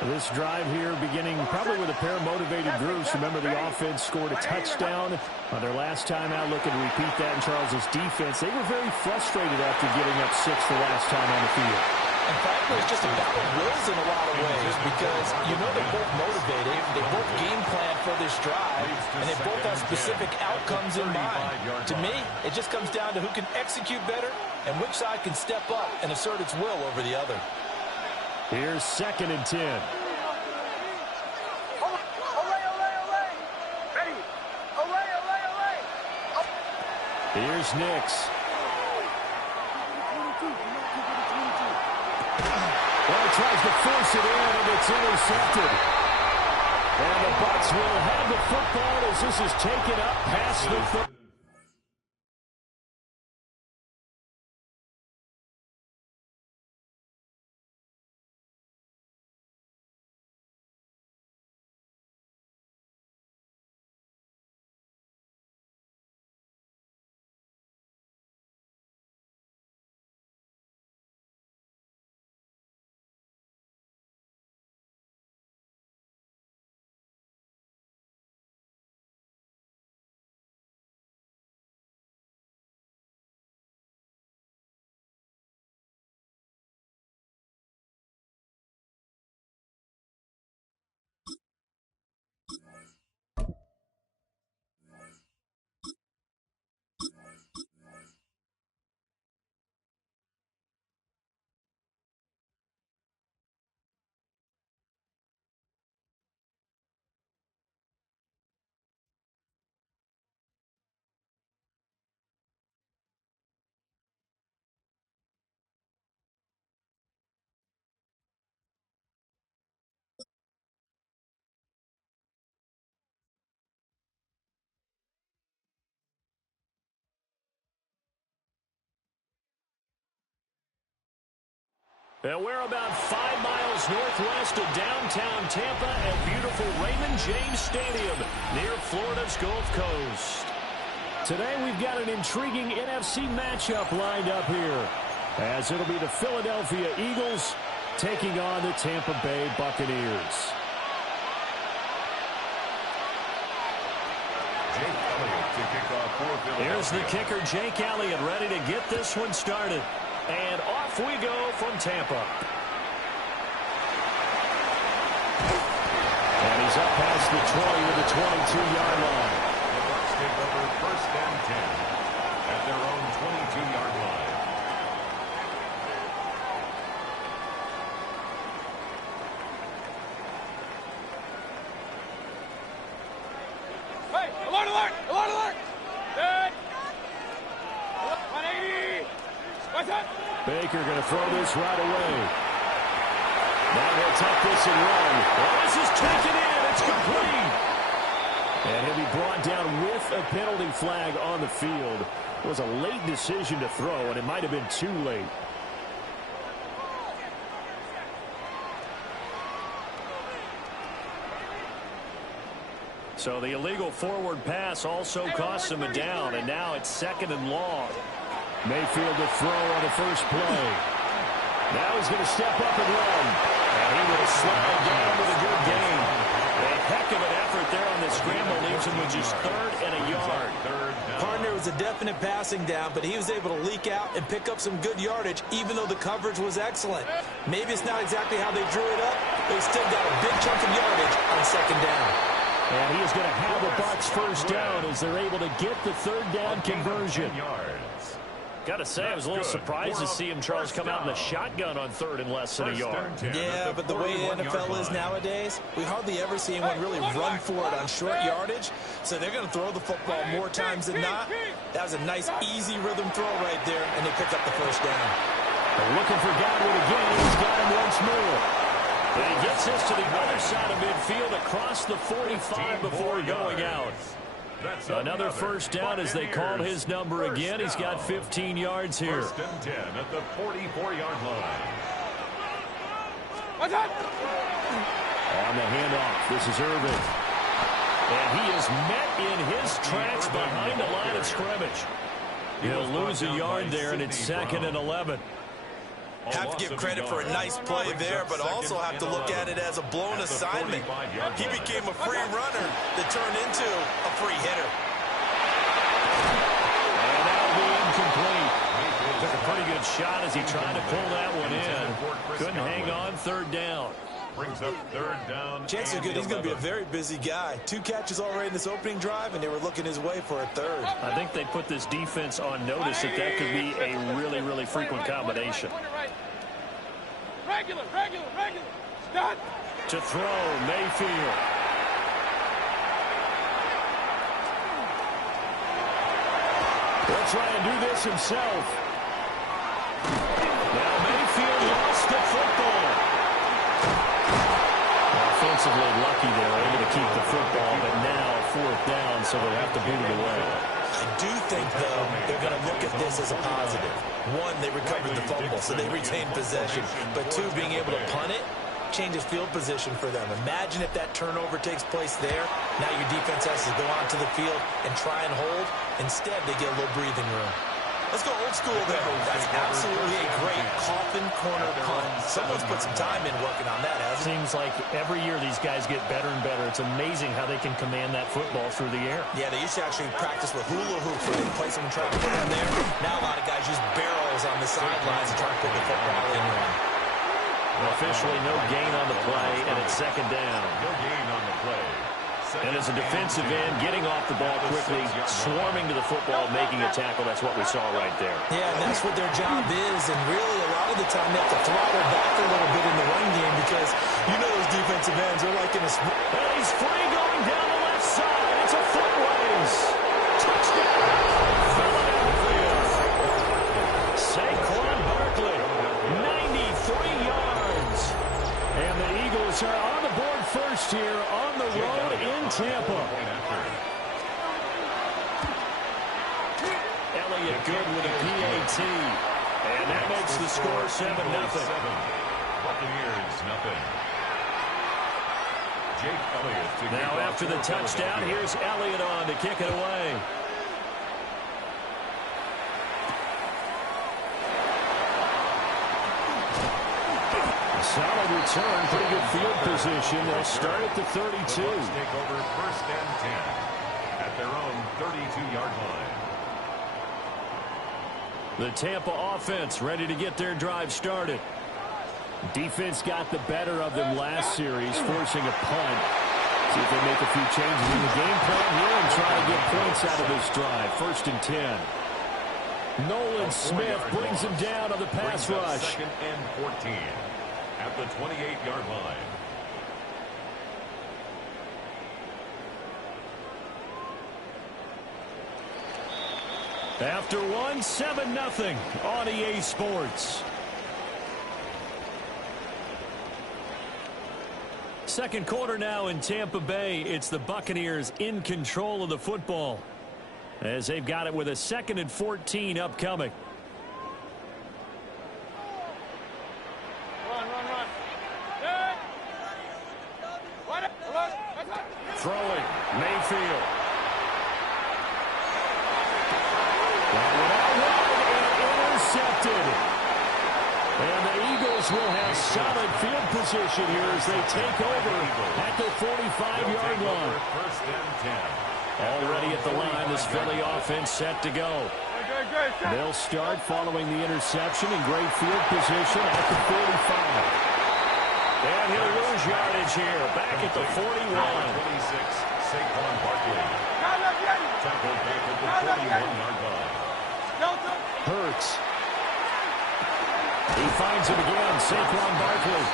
This drive here beginning probably with a pair of motivated groups. Remember, the offense scored a touchdown on their last time out. Looking to repeat that in Charles's defense. They were very frustrated after getting up 6 the last time on the field. And frankly, it's just a battle of wills in a lot of ways because you know they're both motivated, they both game plan for this drive, and they both have specific outcomes in mind. To me, it just comes down to who can execute better and which side can step up and assert its will over the other. Here's 2nd and 10. Here's Nix. Well, he tries to force it in, and it's intercepted. And the Bucs will have the football as this is taken up past the And we're about 5 miles northwest of downtown Tampa at beautiful Raymond James Stadium near Florida's Gulf Coast. Today we've got an intriguing NFC matchup lined up here, as it'll be the Philadelphia Eagles taking on the Tampa Bay Buccaneers. Here's the kicker, Jake Elliott, ready to get this one started. And off we go from Tampa. And he's up past the 20 to the 22-yard line. The Bucs take over first and 10 at their own 22-yard line. Hey, alert, alert, alert, alert. Good. 180. What's up? Baker going to throw this right away. Now he'll tuck this and run. Well, this is taken in. It's complete. And he'll be brought down with a penalty flag on the field. It was a late decision to throw, and it might have been too late. So the illegal forward pass also costs him a down, and now it's 2nd and long. Mayfield to throw on the first play. Now he's going to step up and run. And he will slide down with a good gain. A heck of an effort there on the scramble leaves him with just 3rd and a yard. Partner was a definite passing down, but he was able to leak out and pick up some good yardage, even though the coverage was excellent. Maybe it's not exactly how they drew it up, but he still got a big chunk of yardage on 2nd down. And he is going to have the Bucs first down as they're able to get the 3rd down conversion. Got to say, I was a little surprised to see him, Charles, come out in the shotgun on 3rd and less than a yard. Yeah, but the way the NFL is nowadays, we hardly ever see anyone really run for it on short yardage. So they're going to throw the football more times than not. That was a nice, easy rhythm throw right there, and they pick up the first down. They're looking for Godwin again. He's got him once more. And he gets this to the other side of midfield across the 45 before going out. Another first down as they call his number again. He's got 15 yards here. 1st and 10 at the 44-yard line. What's up? On the handoff, this is Irvin. And he is met in his tracks behind the line of scrimmage. He'll lose a yard there, and it's 2nd and 11. Have to give credit for a nice play there, but also have to look at it as a blown assignment. He became a free runner that turned into a free hitter. And that'll be incomplete. Took a pretty good shot as he tried to pull that one in. Couldn't hang on 3rd down. Brings up 3rd down. Chances are good he's going to be a very busy guy. 2 catches already in this opening drive, and they were looking his way for a 3rd. I think they put this defense on notice that could be a really, really frequent combination. Regular. Stop. To throw, Mayfield. He'll try and do this himself. Now Mayfield lost the football. Offensively lucky there, able to keep the football, but now 4th down, so they'll have to boot it away. I do think, though, they're going to look at this as a positive. 1, they recovered the fumble, so they retained possession. But 2, being able to punt it changes field position for them. Imagine if that turnover takes place there. Now your defense has to go onto the field and try and hold. Instead, they get a little breathing room. Let's go old school there. That's absolutely a great coffin corner punt. Someone's put some time in working on that, hasn't it? Seems like every year these guys get better and better. It's amazing how they can command that football through the air. Yeah, they used to actually practice with hula hoops where they play someone trying to put it in there. Now a lot of guys use barrels on the sidelines to try to put the football in there. Officially no gain on the play, and it's 2nd down. No gain on the play. And as a defensive end, getting off the ball quickly, swarming to the football, making a tackle. That's what we saw right there. Yeah, and that's what their job is. And really, a lot of the time, they have to throttle back a little bit in the run game because you know those defensive ends are like in a... And he's free going down the left side. It's a foot race. Touchdown, Philadelphia. Saquon Barkley, 93 yards. And the Eagles are on the board first here on the road in Tampa. Elliott good with a PAT. And And that makes the score 7-0. Buccaneers, nothing. Jake Elliott to now after the touchdown, here's Elliott on to kick it away. Solid return, pretty good field position. They'll start at the 32. The Bucs take over 1st and 10 at their own 32-yard line. The Tampa offense ready to get their drive started. Defense got the better of them last series, forcing a punt. See if they make a few changes in the game plan here and try to get points out of this drive. 1st and 10. Nolan Smith brings him down on the pass rush. 2nd and 14 at the 28-yard line. After one, 7-0 on EA Sports. Second quarter now in Tampa Bay. It's the Buccaneers in control of the football as they've got it with a 2nd and 14 upcoming. Throwing, Mayfield. That went out wide and intercepted. And the Eagles will have solid field position here as they take over at the 45-yard line. 1st and 10. Already at the line, this Philly offense set to go. They'll start following the interception in great field position at the 45. And he'll lose yardage here, back at the 41. 26, Saquon Barkley. Tackled back at the 41-yard line. Hurts. He finds him again, Saquon Barkley.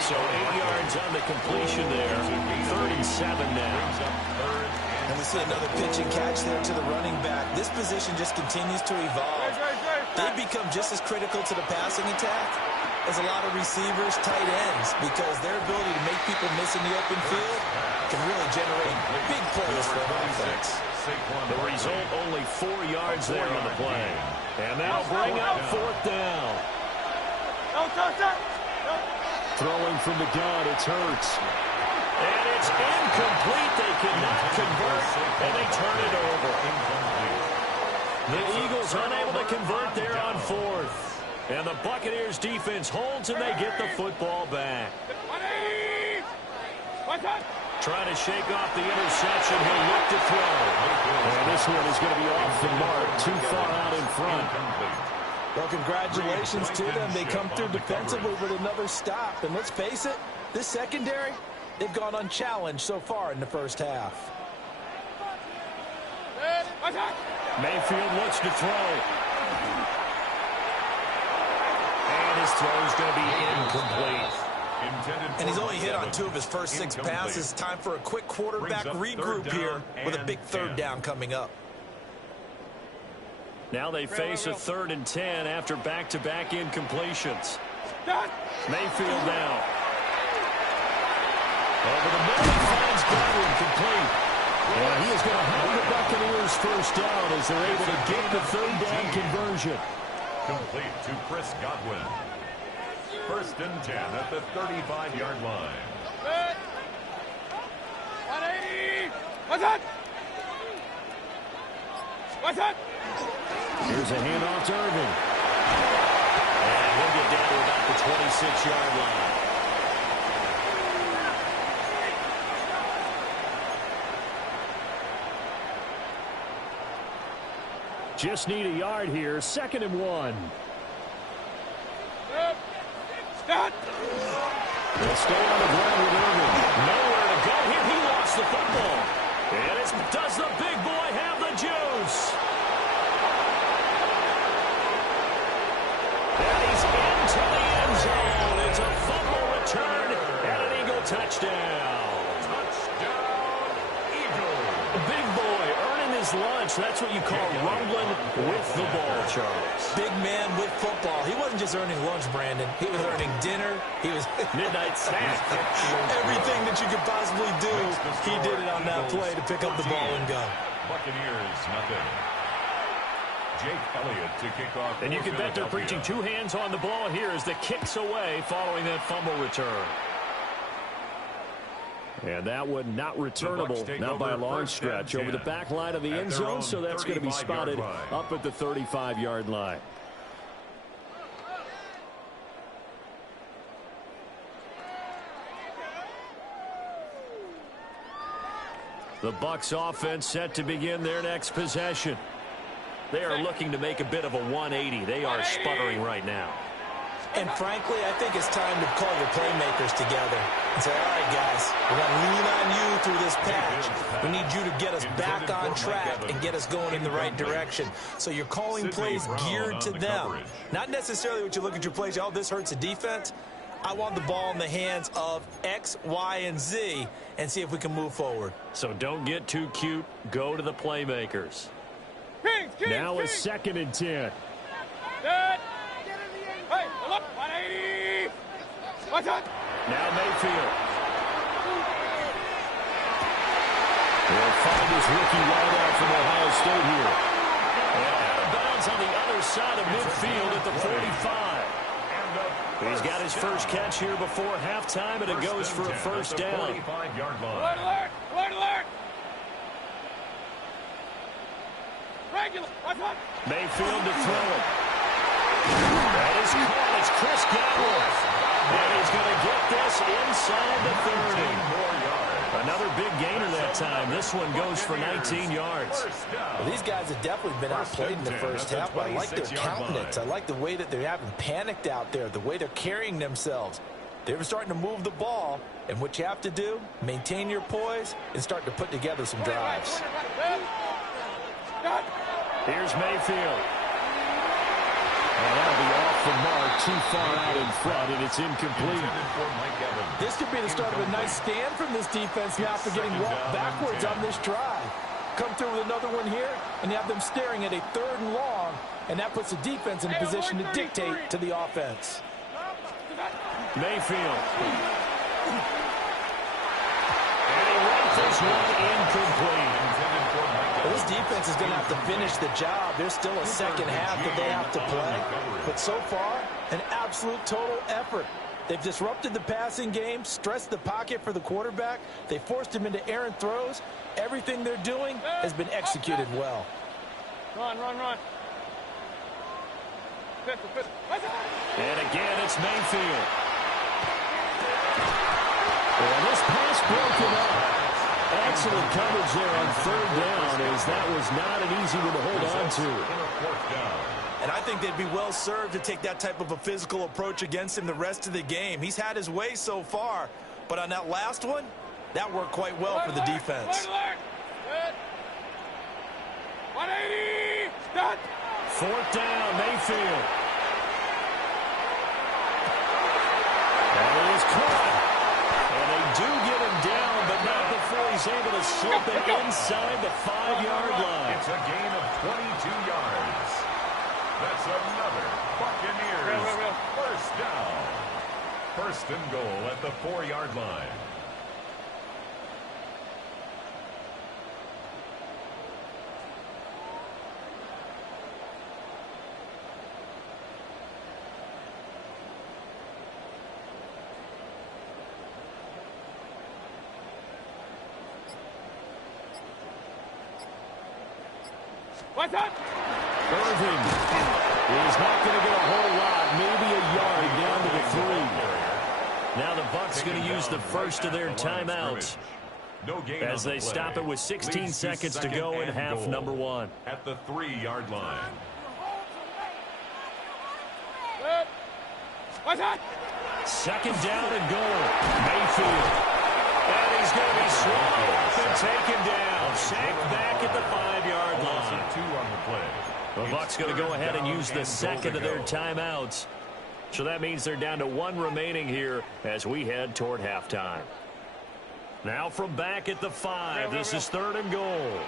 So 8 yards on the completion there. 3rd and 7 now. And we see another pitch and catch there to the running back. This position just continues to evolve. They become just as critical to the passing attack as a lot of receivers, tight ends, because their ability to make people miss in the open field can really generate big plays for an offense. The result, only 4 yards there on the play. And now bring up 4th down. Throwing from the gun, it's Hurts. And it's incomplete. They cannot convert, and they turn it over. The Eagles unable to convert there on 4th. And the Buccaneers defense holds, and they get the football back. Trying to shake off the interception. He'll look to throw. And this one is going to be off the mark, too far out in front. Well, congratulations to them. They come through defensively with another stop. And let's face it, this secondary, they've gone unchallenged so far in the first half. Mayfield looks to throw. And his throw is going to be incomplete. And he's only hit on 2 of his first 6 passes. Time for a quick quarterback regroup here with a big 3rd down coming up. Now they face a 3rd and 10 after back-to-back incompletions. Mayfield now. Over the middle, he finds Godwin complete. And he is going to have the Buccaneers first down as they're able to get the 3rd down conversion. Complete to Chris Godwin. 1st and 10 at the 35-yard line. Here's a handoff to Irving. And he'll get down to about the 26-yard line. Just need a yard here. 2nd and 1. They'll stay on the ground with Irving. Nowhere to go here. He lost the football. And does the big boy have the juice? And he's into the end zone. It's a fumble return and an Eagle touchdown. Touchdown, Eagles. Big boy earning his lunch. That's what you call rumbling with the ball, Charles. Big man with football. He wasn't just earning lunch, Brandon. He was earning dinner. He was midnight snack. Everything that you could possibly do, he did it on that play to pick up the ball and go. Buccaneers, nothing. Jake Elliott to kick off. And you can bet they're preaching two hands on the ball here as the kick's away following that fumble return. And that one not returnable, not by a long stretch, over the back line of the end zone, so that's going to be spotted up at the 35-yard line. The Bucs offense set to begin their next possession. They are looking to make a bit of a 180. They are sputtering right now. And frankly, I think it's time to call your playmakers together and say, all right, guys, we're going to lean on you through this patch. We need you to get us back on track and get us going in the right direction. So you're calling plays geared to them. Not necessarily what you look at your plays, oh, this hurts the defense. I want the ball in the hands of X, Y, and Z and see if we can move forward. So don't get too cute. Go to the playmakers. Now a 2nd and 10. Hey, look, 180. What's up? Now Mayfield. He'll find his rookie wideout from Ohio State here. And out of bounds on the other side of midfield at the 45. He's got his first catch here before halftime, and it goes for a first down. Alert, alert, alert, alert. Regular, what's up? Mayfield to throw it. That is caught. It's Chris Godwin. And he's going to get this inside the 30. Another big gainer that time. This one goes for 19 yards. Well, these guys have definitely been outplayed in the first half, but I like their countenance. I like the way that they haven't panicked out there, the way they're carrying themselves. They're starting to move the ball, and what you have to do, maintain your poise and start to put together some drives. Here's Mayfield. And that'll be off the mark, too far out in front, and it's incomplete. This could be the start of a nice stand from this defense now for getting walked backwards on this drive. Come through with another one here, and you have them staring at a 3rd and long, and that puts the defense in a position to dictate to the offense. Mayfield. And he rifles one incomplete. Well, this defense is going to have to finish the job. There's still a second half that they have to play. But so far, an absolute total effort. They've disrupted the passing game, stressed the pocket for the quarterback. They forced him into errant throws. Everything they're doing has been executed well. Run, run, run. And again, it's Mayfield. And this pass broken up. Excellent coverage there on 3rd down, as that was not an easy one to hold on to. And I think they'd be well served to take that type of a physical approach against him the rest of the game. He's had his way so far, but on that last one, that worked quite well for the defense. 180. Done. 4th down, Mayfield. And it is caught. And they do get him down, but not before he's able to slip it inside the 5-yard line. It's a gain of 22 yards. That's another Buccaneers first down. 1st and goal at the 4-yard line. What's up? Irving is not going to get a whole lot, maybe a yard down to the 3. Now the Bucs going to use the first of their timeouts as they stop it with 16 seconds to go in half number 1. At the 3-yard line. What's up? 2nd down and goal. Mayfield. And he's going to be swallowed up and taken down. Sacked back at the 5-yard line. The Bucs going to go ahead and use the 2nd of their timeouts. So that means they're down to 1 remaining here as we head toward halftime. Now from back at the 5, this is 3rd and goal.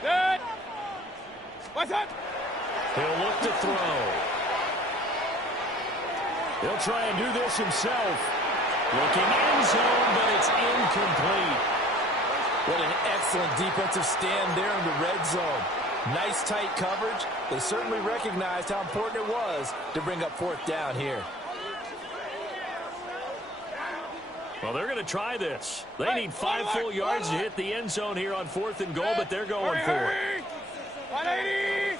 Good. What's up? He'll look to throw. He'll try and do this himself. Looking end zone, but it's incomplete. What an excellent defensive stand there in the red zone. Nice tight coverage. They certainly recognized how important it was to bring up fourth down here. Well, they're going to try this. They need 5 full yards to hit the end zone here on 4th and goal, but they're going for it. 180.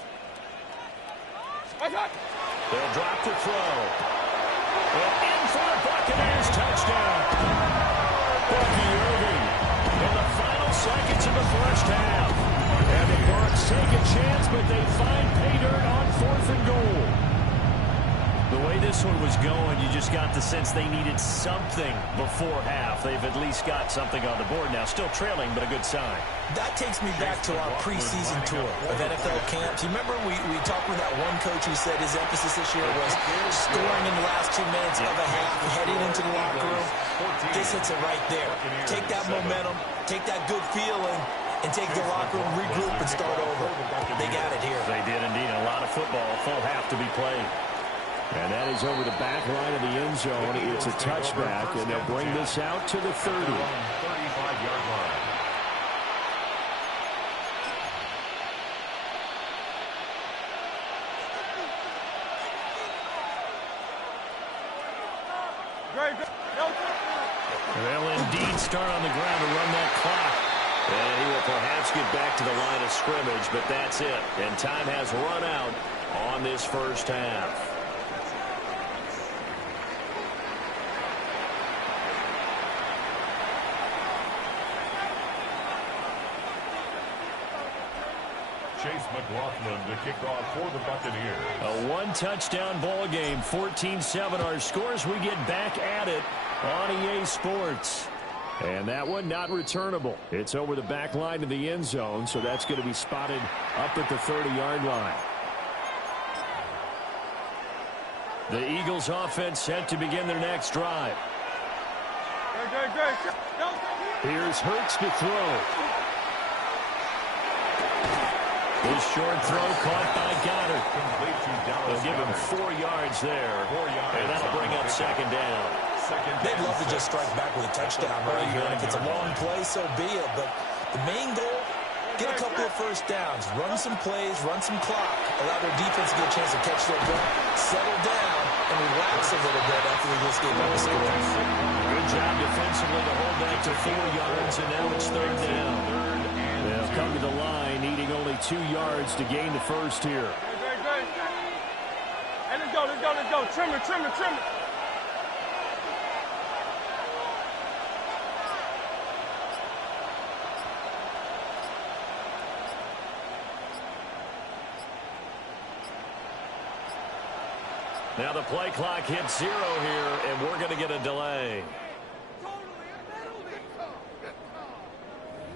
They'll drop to throw. And in for a Buccaneers touchdown. Bucky Irving in the final seconds of the first half. And the Bucs take a chance, but they find pay dirt on 4th and goal. The way this one was going, you just got the sense they needed something before half. They've at least got something on the board now. Still trailing, but a good sign. That takes me back to our preseason tour of NFL camps. You remember we talked with that one coach who said his emphasis this year was scoring in the last 2 minutes of a half, heading into the locker room. This hits it right there. Take that momentum, take that good feeling, and take the locker room, regroup, and start over. They got it here. They did indeed. A lot of football, full half to be played. And that is over the back line of the end zone. It's a touchback, and they'll bring this out to the 30. 35-yard line. They'll indeed start on the ground to run that clock. And he will perhaps get back to the line of scrimmage, but that's it. And time has run out on this first half. Chase McLaughlin to kick off for the Buccaneers. A one-touchdown ball game, 14-7 our scores. We get back at it on EA Sports. And that one not returnable. It's over the back line of the end zone, so that's going to be spotted up at the 30-yard line. The Eagles offense set to begin their next drive. Here's Hurts to throw. His short throw caught by Goddard. They'll give him 4 yards there. And that'll bring up second down. They'd love to just strike back with a touchdown right here. And if it's a long play, so be it. But the main goal, get a couple of first downs. Run some plays, run some clock. Allow their defense to get a chance to catch their breath, settle down, and relax a little bit after they just gave up a score. Good job defensively to hold that to 4 yards, and now it's third down. They'll come to the line, needing only 2 yards to gain the first here. Hey, let's go. Trim it. Now the play clock hits 0 here, and we're going to get a delay.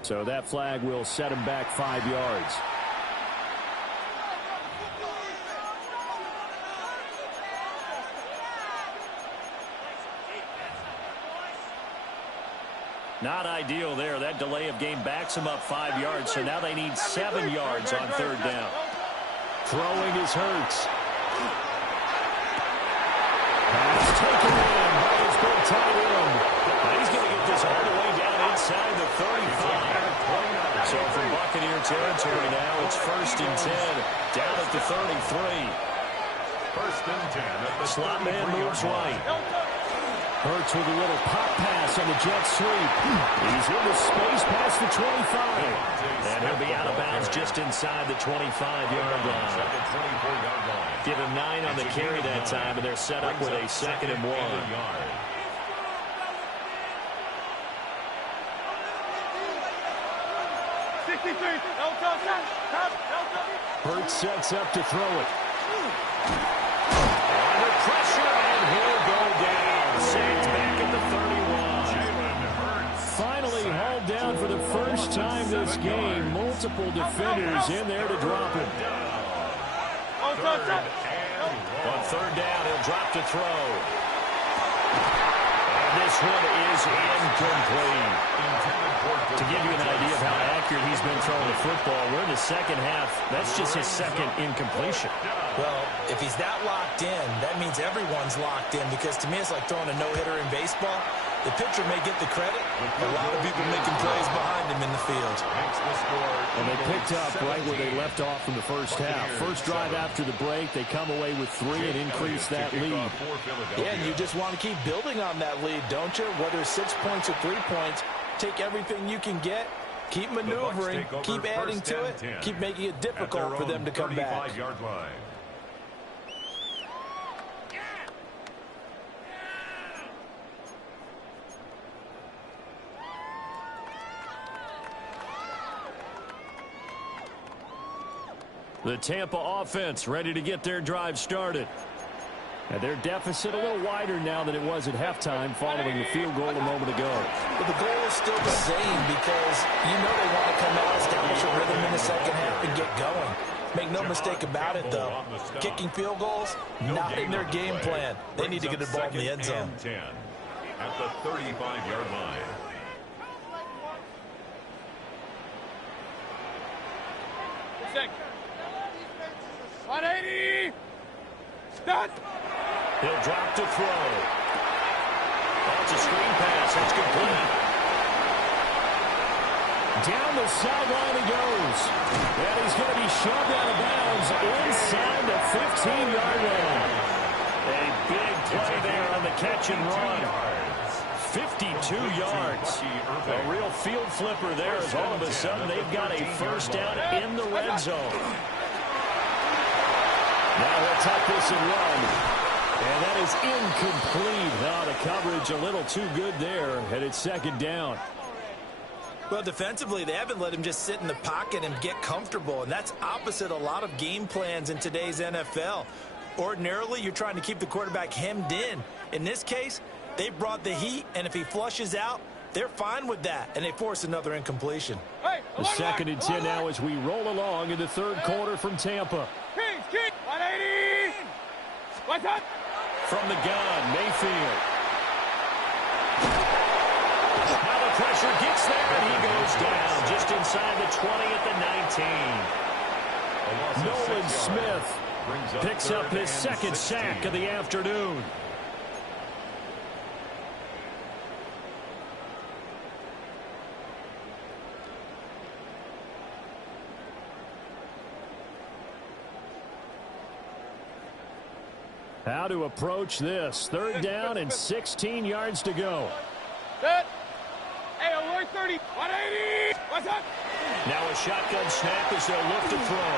So that flag will set him back 5 yards. Not ideal there. That delay of game backs him up 5 yards, so now they need 7 yards on third down. Throwing is Hurts. Pass taken in by his big tight end. He's going to get this all the way down inside the 35. So from Buccaneer territory now, it's 1st and 10, down at the 33. 1st and 10 at the slot man moves right. Hurts with a little pop pass on the jet sweep. He's into space past the 25. And he'll be out of bounds just inside the 25-yard line. Give him 9 on the carry that time, and they're set up with a 2nd and 1. Hurts sets up to throw it. Under pressure, and he'll go down. Saints back at the 31. Finally hauled down for the first time this game. Multiple defenders in there to drop him. On third down, he'll drop to throw. And this one is incomplete. To give you an idea of how accurate he's been throwing the football, we're in the second half. That's just his 2nd incompletion. Well, if he's that locked in, that means everyone's locked in, because to me it's like throwing a no-hitter in baseball. The pitcher may get the credit. A lot of people making plays behind him in the field. And they picked up right where they left off in the first half. First drive after the break, they come away with 3 and increase that lead. Yeah, and you just want to keep building on that lead, don't you? Whether it's 6 points or 3 points, take everything you can get, keep maneuvering, keep adding to it, keep making it difficult for them to come back. The Tampa offense ready to get their drive started. And their deficit a little wider now than it was at halftime following the field goal a moment ago. But the goal is still the same because you know they want to come out, establish a rhythm in the second half, and get going. Make no mistake about it, though. Kicking field goals, not in their game plan. They need to get the ball in the end zone. At the 35-yard line. Check. 180. Start. He'll drop to throw. That's a screen pass. That's complete. Down the sideline he goes. And he's going to be shoved out of bounds inside the 15-yard line. A big play there on the catch and run. 52 yards. A real field flipper there as all of a sudden they've got a first down in the red zone. Now he'll tuck this and run. And that is incomplete. Now the coverage a little too good there, and it's second down. Well, defensively, they haven't let him just sit in the pocket and get comfortable, and that's opposite a lot of game plans in today's NFL. Ordinarily, you're trying to keep the quarterback hemmed in. In this case, they brought the heat, and if he flushes out, they're fine with that, and they force another incompletion. The second and 10 now as we roll along in the third quarter from Tampa. 180. What's up? From the gun, Mayfield. Now the pressure gets there, and he goes down just inside the 20 at the 19. Nolan Smith picks up his second sack of the afternoon. How to approach this. Third down and 16 yards to go. Set. Hey, alert 30. 180. What's up? Now a shotgun snap as they'll look to throw.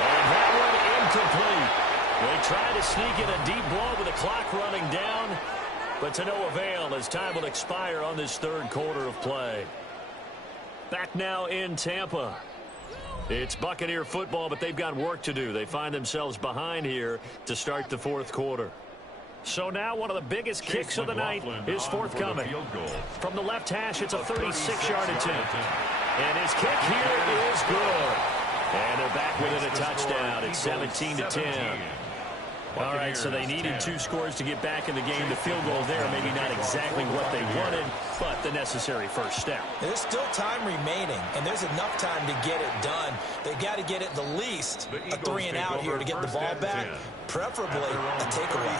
And that one incomplete. They try to sneak in a deep ball with the clock running down, but to no avail as time will expire on this third quarter of play. Back now in Tampa. It's Buccaneer football, but they've got work to do. They find themselves behind here to start the fourth quarter. So now one of the biggest kicks of the night is forthcoming. From the left hash, it's a 36-yard attempt. And his kick here is good. And they're back within a touchdown. It's 17-10. All right, so they needed 2 scores to get back in the game. The field goal there, maybe not exactly what they wanted, but the necessary first step. There's still time remaining, and there's enough time to get it done. They've got to get it the least a 3 and out here to get the ball back, preferably a takeaway.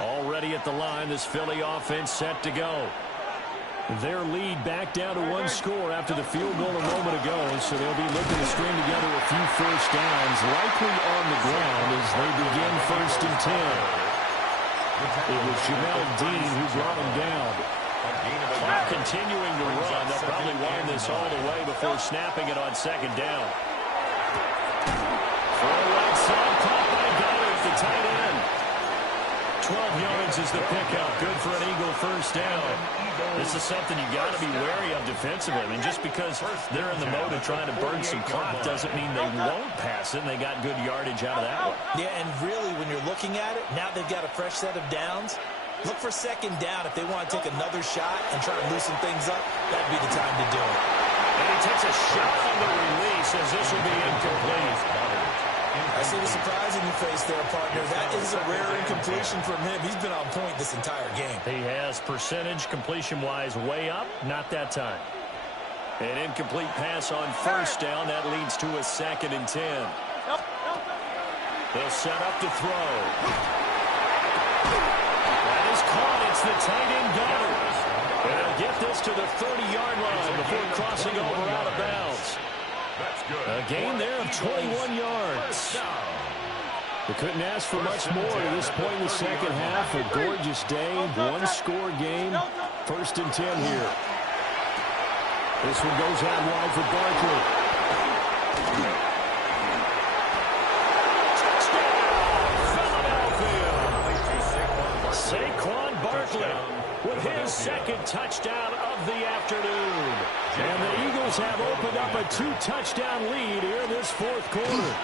Already at the line, this Philly offense set to go. Their lead back down to 1 score after the field goal a moment ago, so they'll be looking to string together a few first downs, likely on the ground as they begin 1st and 10. It was Jamel Dean who brought him down. Clock continuing to run. They'll probably wind this all the way before snapping it on second down. For a right side, caught by Goddard, the tight end. 12 yards is the pickup. Good for an Eagle first down. This is something you got to be wary of defensively. I mean, just because they're in the mode of trying to burn some clock doesn't mean they won't pass it, and they got good yardage out of that one. Yeah, and really, when you're looking at it, now they've got a fresh set of downs. Look for second down if they want to take another shot and try to loosen things up. That'd be the time to do it. And he takes a shot on the release as this will be incomplete. I see the surprise in your face there, partner. That is a rare incompletion from him. He's been on point this entire game. He has percentage completion-wise way up. Not that time. An incomplete pass on first down. That leads to a 2nd and 10. They'll set up to throw. That is caught. It's the tight end Goddard. And they'll get this to the 30-yard line before crossing over out of bounds. A gain there of 21 yards. They couldn't ask for much more at this point in the second half. A gorgeous day, one-score game. 1st and 10 here. This one goes out wide for Barkley. Saquon Barkley with his 2nd touchdown of the afternoon. And the Eagles have opened up a 2-touchdown lead here in this 4th quarter.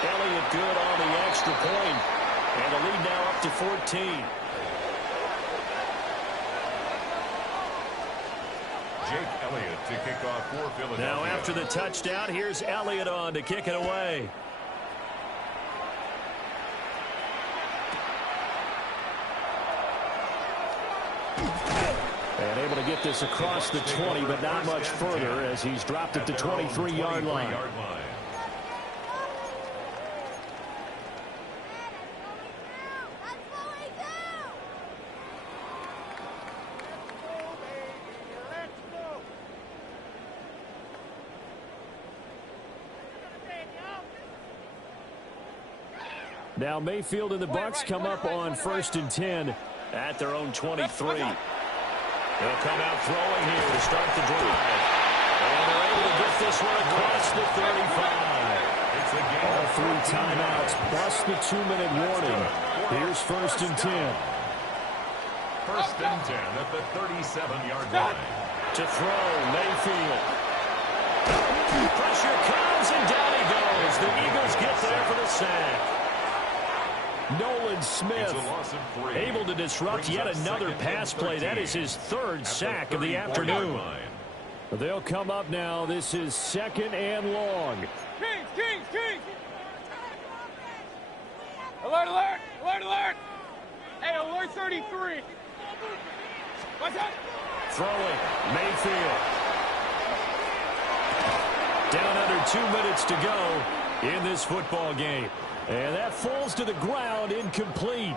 Elliott good on the extra point. And the lead now up to 14. Jake Elliott to kick off for Philadelphia. Now after the touchdown, here's Elliott on to kick it away. And able to get this across the 20, but not much further as he's dropped it to 23-yard line. Now Mayfield and the Bucs come up on 1st and 10 at their own 23. They'll come out throwing here to start the drive. And they're able to get this one across the 35. All 3 timeouts plus the 2-minute warning. Here's 1st and 10. 1st and 10 at the 37-yard line. To throw, Mayfield. Pressure comes, and down he goes. The Eagles get there for the sack. Nolan Smith able to disrupt yet another pass play. That is his 3rd sack of the afternoon. They'll come up now. This is 2nd and long. Kings! Alert! Hey, alert 33. What's that? Throwing, Mayfield. Down under 2 minutes to go in this football game. And that falls to the ground, incomplete.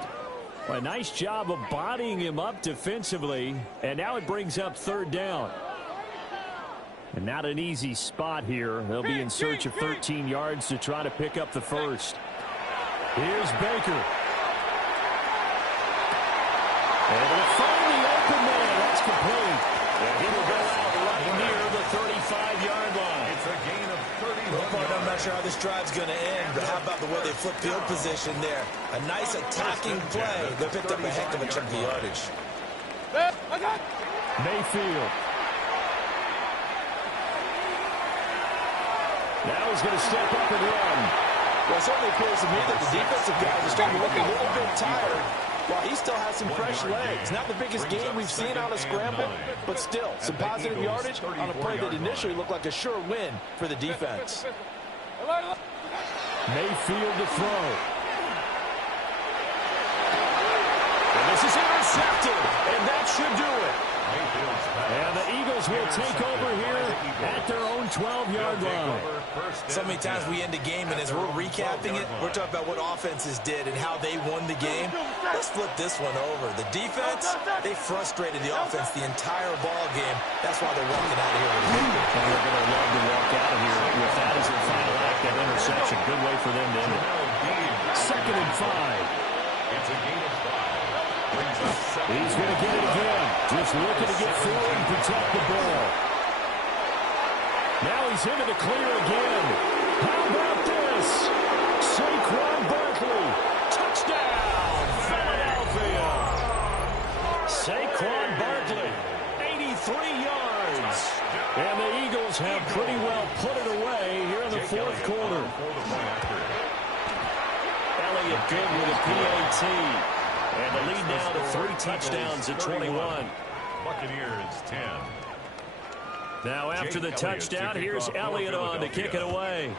A nice job of bodying him up defensively. And now it brings up 3rd down. And not an easy spot here. They'll be in search of 13 yards to try to pick up the 1st. Here's Baker. And to find the open man. That's complete. And he will go out right near the 35-yard line. It's a gain of 31 I'm not sure how this drive's going to end, but how about the way they flip field position there? A nice attacking play. They picked up a heck of a chunk of yardage. Mayfield. Now he's going to step up and run. Well, it certainly appears to me that the defensive guys are starting to look a little bit tired, while he still has some fresh legs. Not the biggest game we've seen on a scramble, but still some positive yardage on a play that initially looked like a sure win for the defense. Mayfield to throw. And this is intercepted, and that should do it. And the Eagles will take over here at their own 12-yard line. So many times we end a game, and as we're recapping it, we're talking about what offenses did and how they won the game. Let's flip this one over. The defense, they frustrated the offense the entire ball game. That's why they're walking out of here. And they're going to love to walk out of here with that as their final act, that interception. Good way for them to end it. 2nd and 5. It's a gain of 5. He's going to get it again. Just looking to get forward and protect the ball. Now he's into the clear again. How about this? Saquon Barkley. Touchdown, Philadelphia. Saquon Barkley, 83 yards. And the Eagles have pretty well put it away here in the 4th quarter. Elliott good with a PAT. And the lead now to 3 touchdowns at 21. Buccaneers 10. Now after the touchdown, here's Elliott on to kick it away.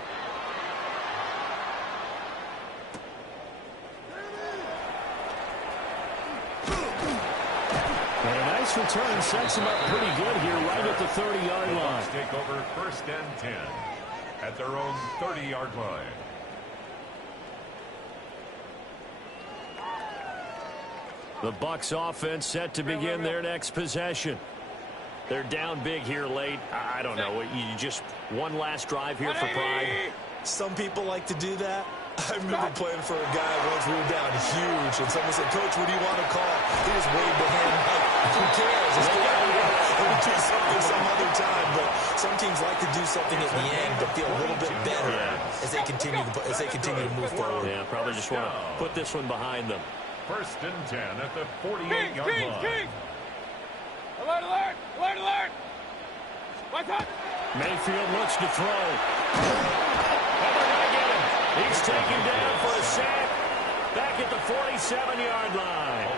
And a nice return sets them up pretty good here right at the 30-yard line. Take over 1st and 10 at their own 30-yard line. The Bucs offense set to begin their next possession. They're down big here late. I don't know. You just one last drive here for pride. Some people like to do that. I remember playing for a guy once. We were down huge, and someone said, "Coach, what do you want to call?" He just waved the hand like, "Who cares? Let's get out of here. We'll do something some other time." But some teams like to do something at the end to feel a little bit better as they continue to move forward. Yeah, probably just want to put this one behind them. 1st and 10 at the 48-yard line. Alert, alert! Alert, alert! What's up? Mayfield looks to throw. And they're going to get him. He's taken down for a sack back at the 47-yard line.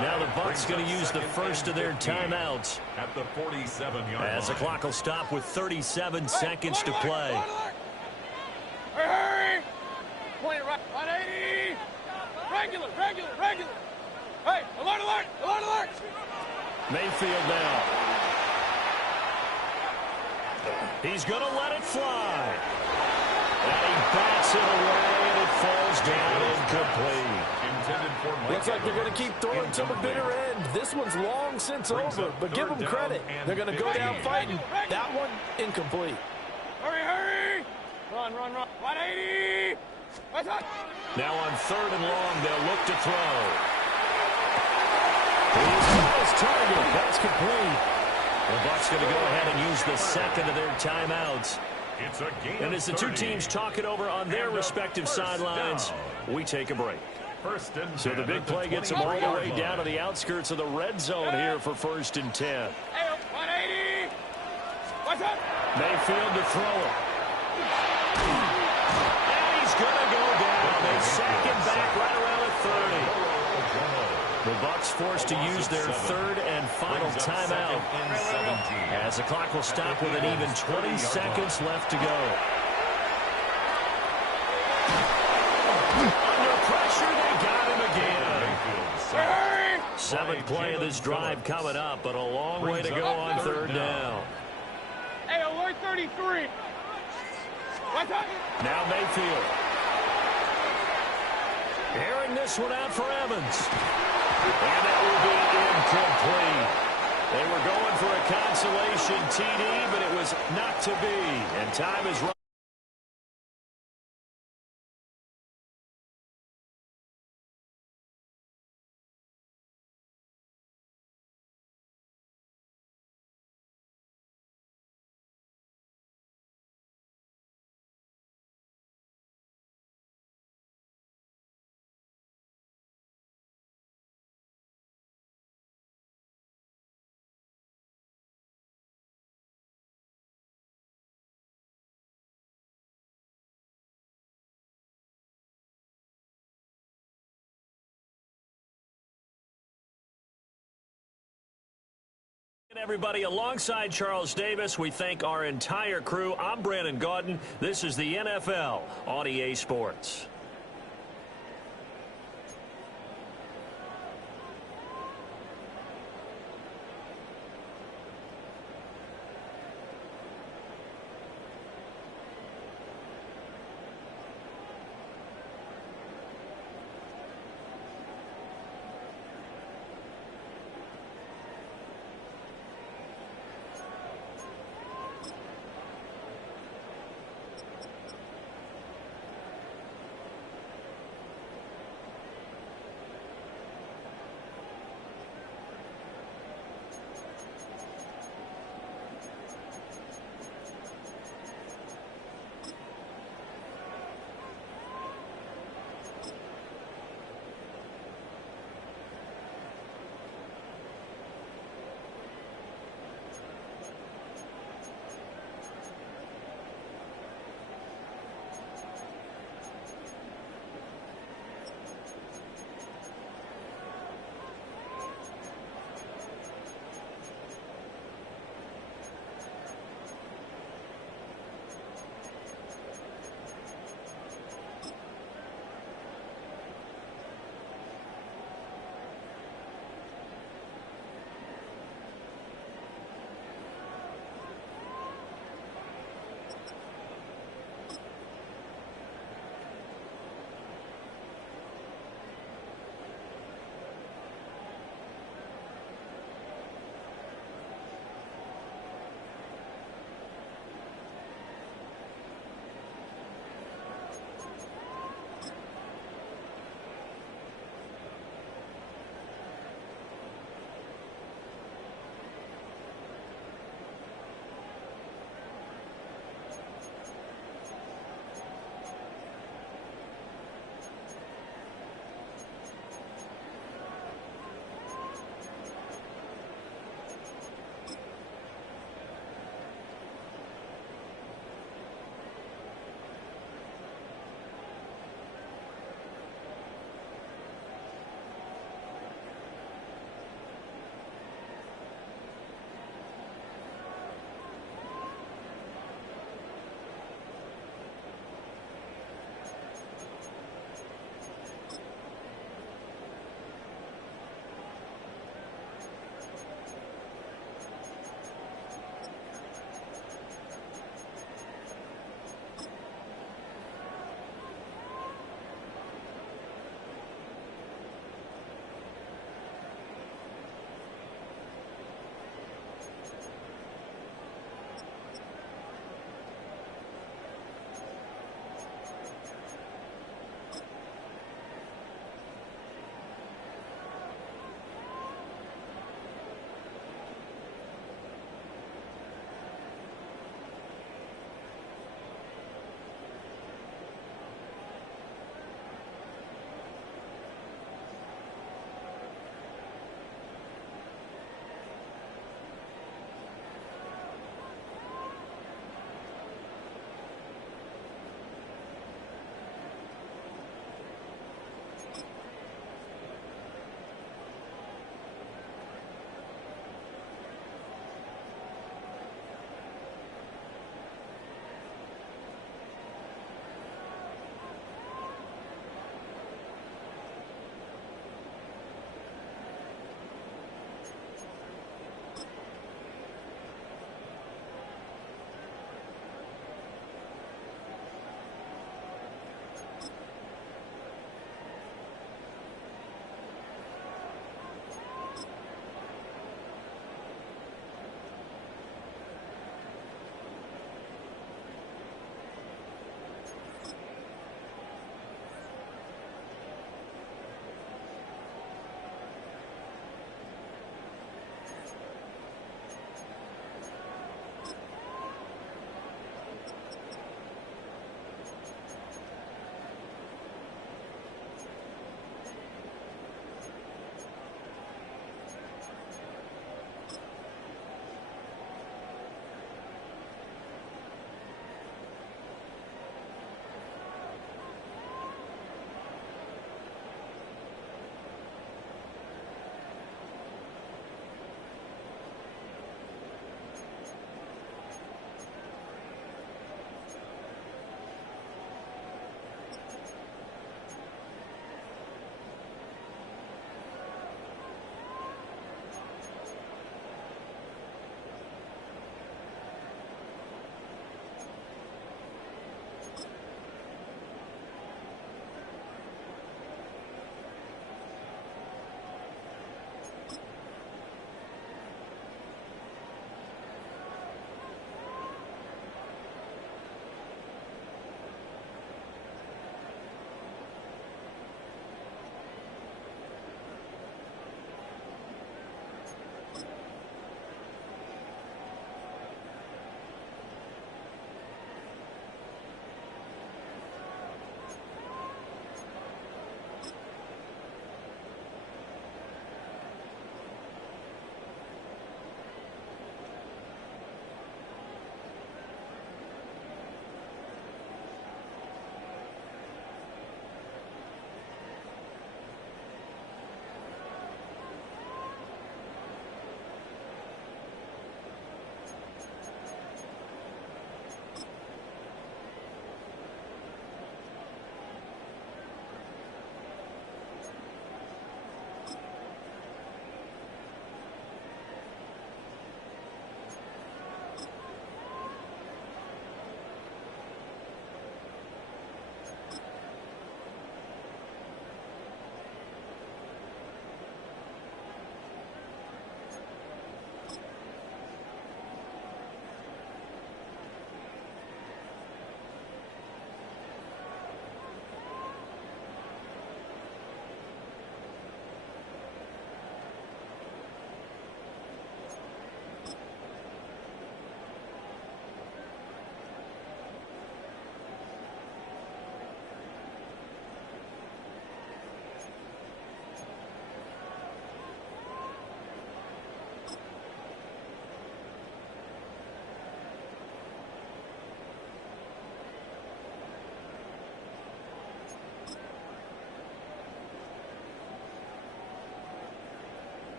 Now the Bucs going to use the first of their timeouts. At the 47-yard line. As the clock will stop with 37 seconds to play. Hurry, hurry! Point it right. 180! Regular, regular, regular! Hey, alert, alert! Alert, alert! Mayfield now. He's going to let it fly. And he bats it away, and it falls down incomplete. Looks like they're going to keep throwing to the bitter end. This one's long since over, but give them credit. They're going to go down fighting. That one, incomplete. Hurry, hurry! Run, run, run. 180! What's up? Now on 3rd and long, they'll look to throw. He's got his target. That's complete. The Bucs going to go ahead and use the second of their timeouts. It's a game. And as the two teams talk it over on their respective sidelines, we take a break. So the big play gets them all the way down to the outskirts of the red zone here for 1st and 10. Hey, 180! What's up? Mayfield to throw it. And he's going to go down. They sack him back right around the 30. The Bucs forced to use their 3rd and final timeout as the clock will stop with an even 20 seconds left to go. Under pressure, they got him again. 7th play of this drive coming up, but a long way to go on 3rd down. Hey, alert 33! What's up? Now Mayfield. Airing this one out for Evans. And that will be incomplete. They were going for a consolation TD, but it was not to be. And time is running. Everybody, alongside Charles Davis, we thank our entire crew. I'm Brandon Gaudin. This is the NFL on EA Sports.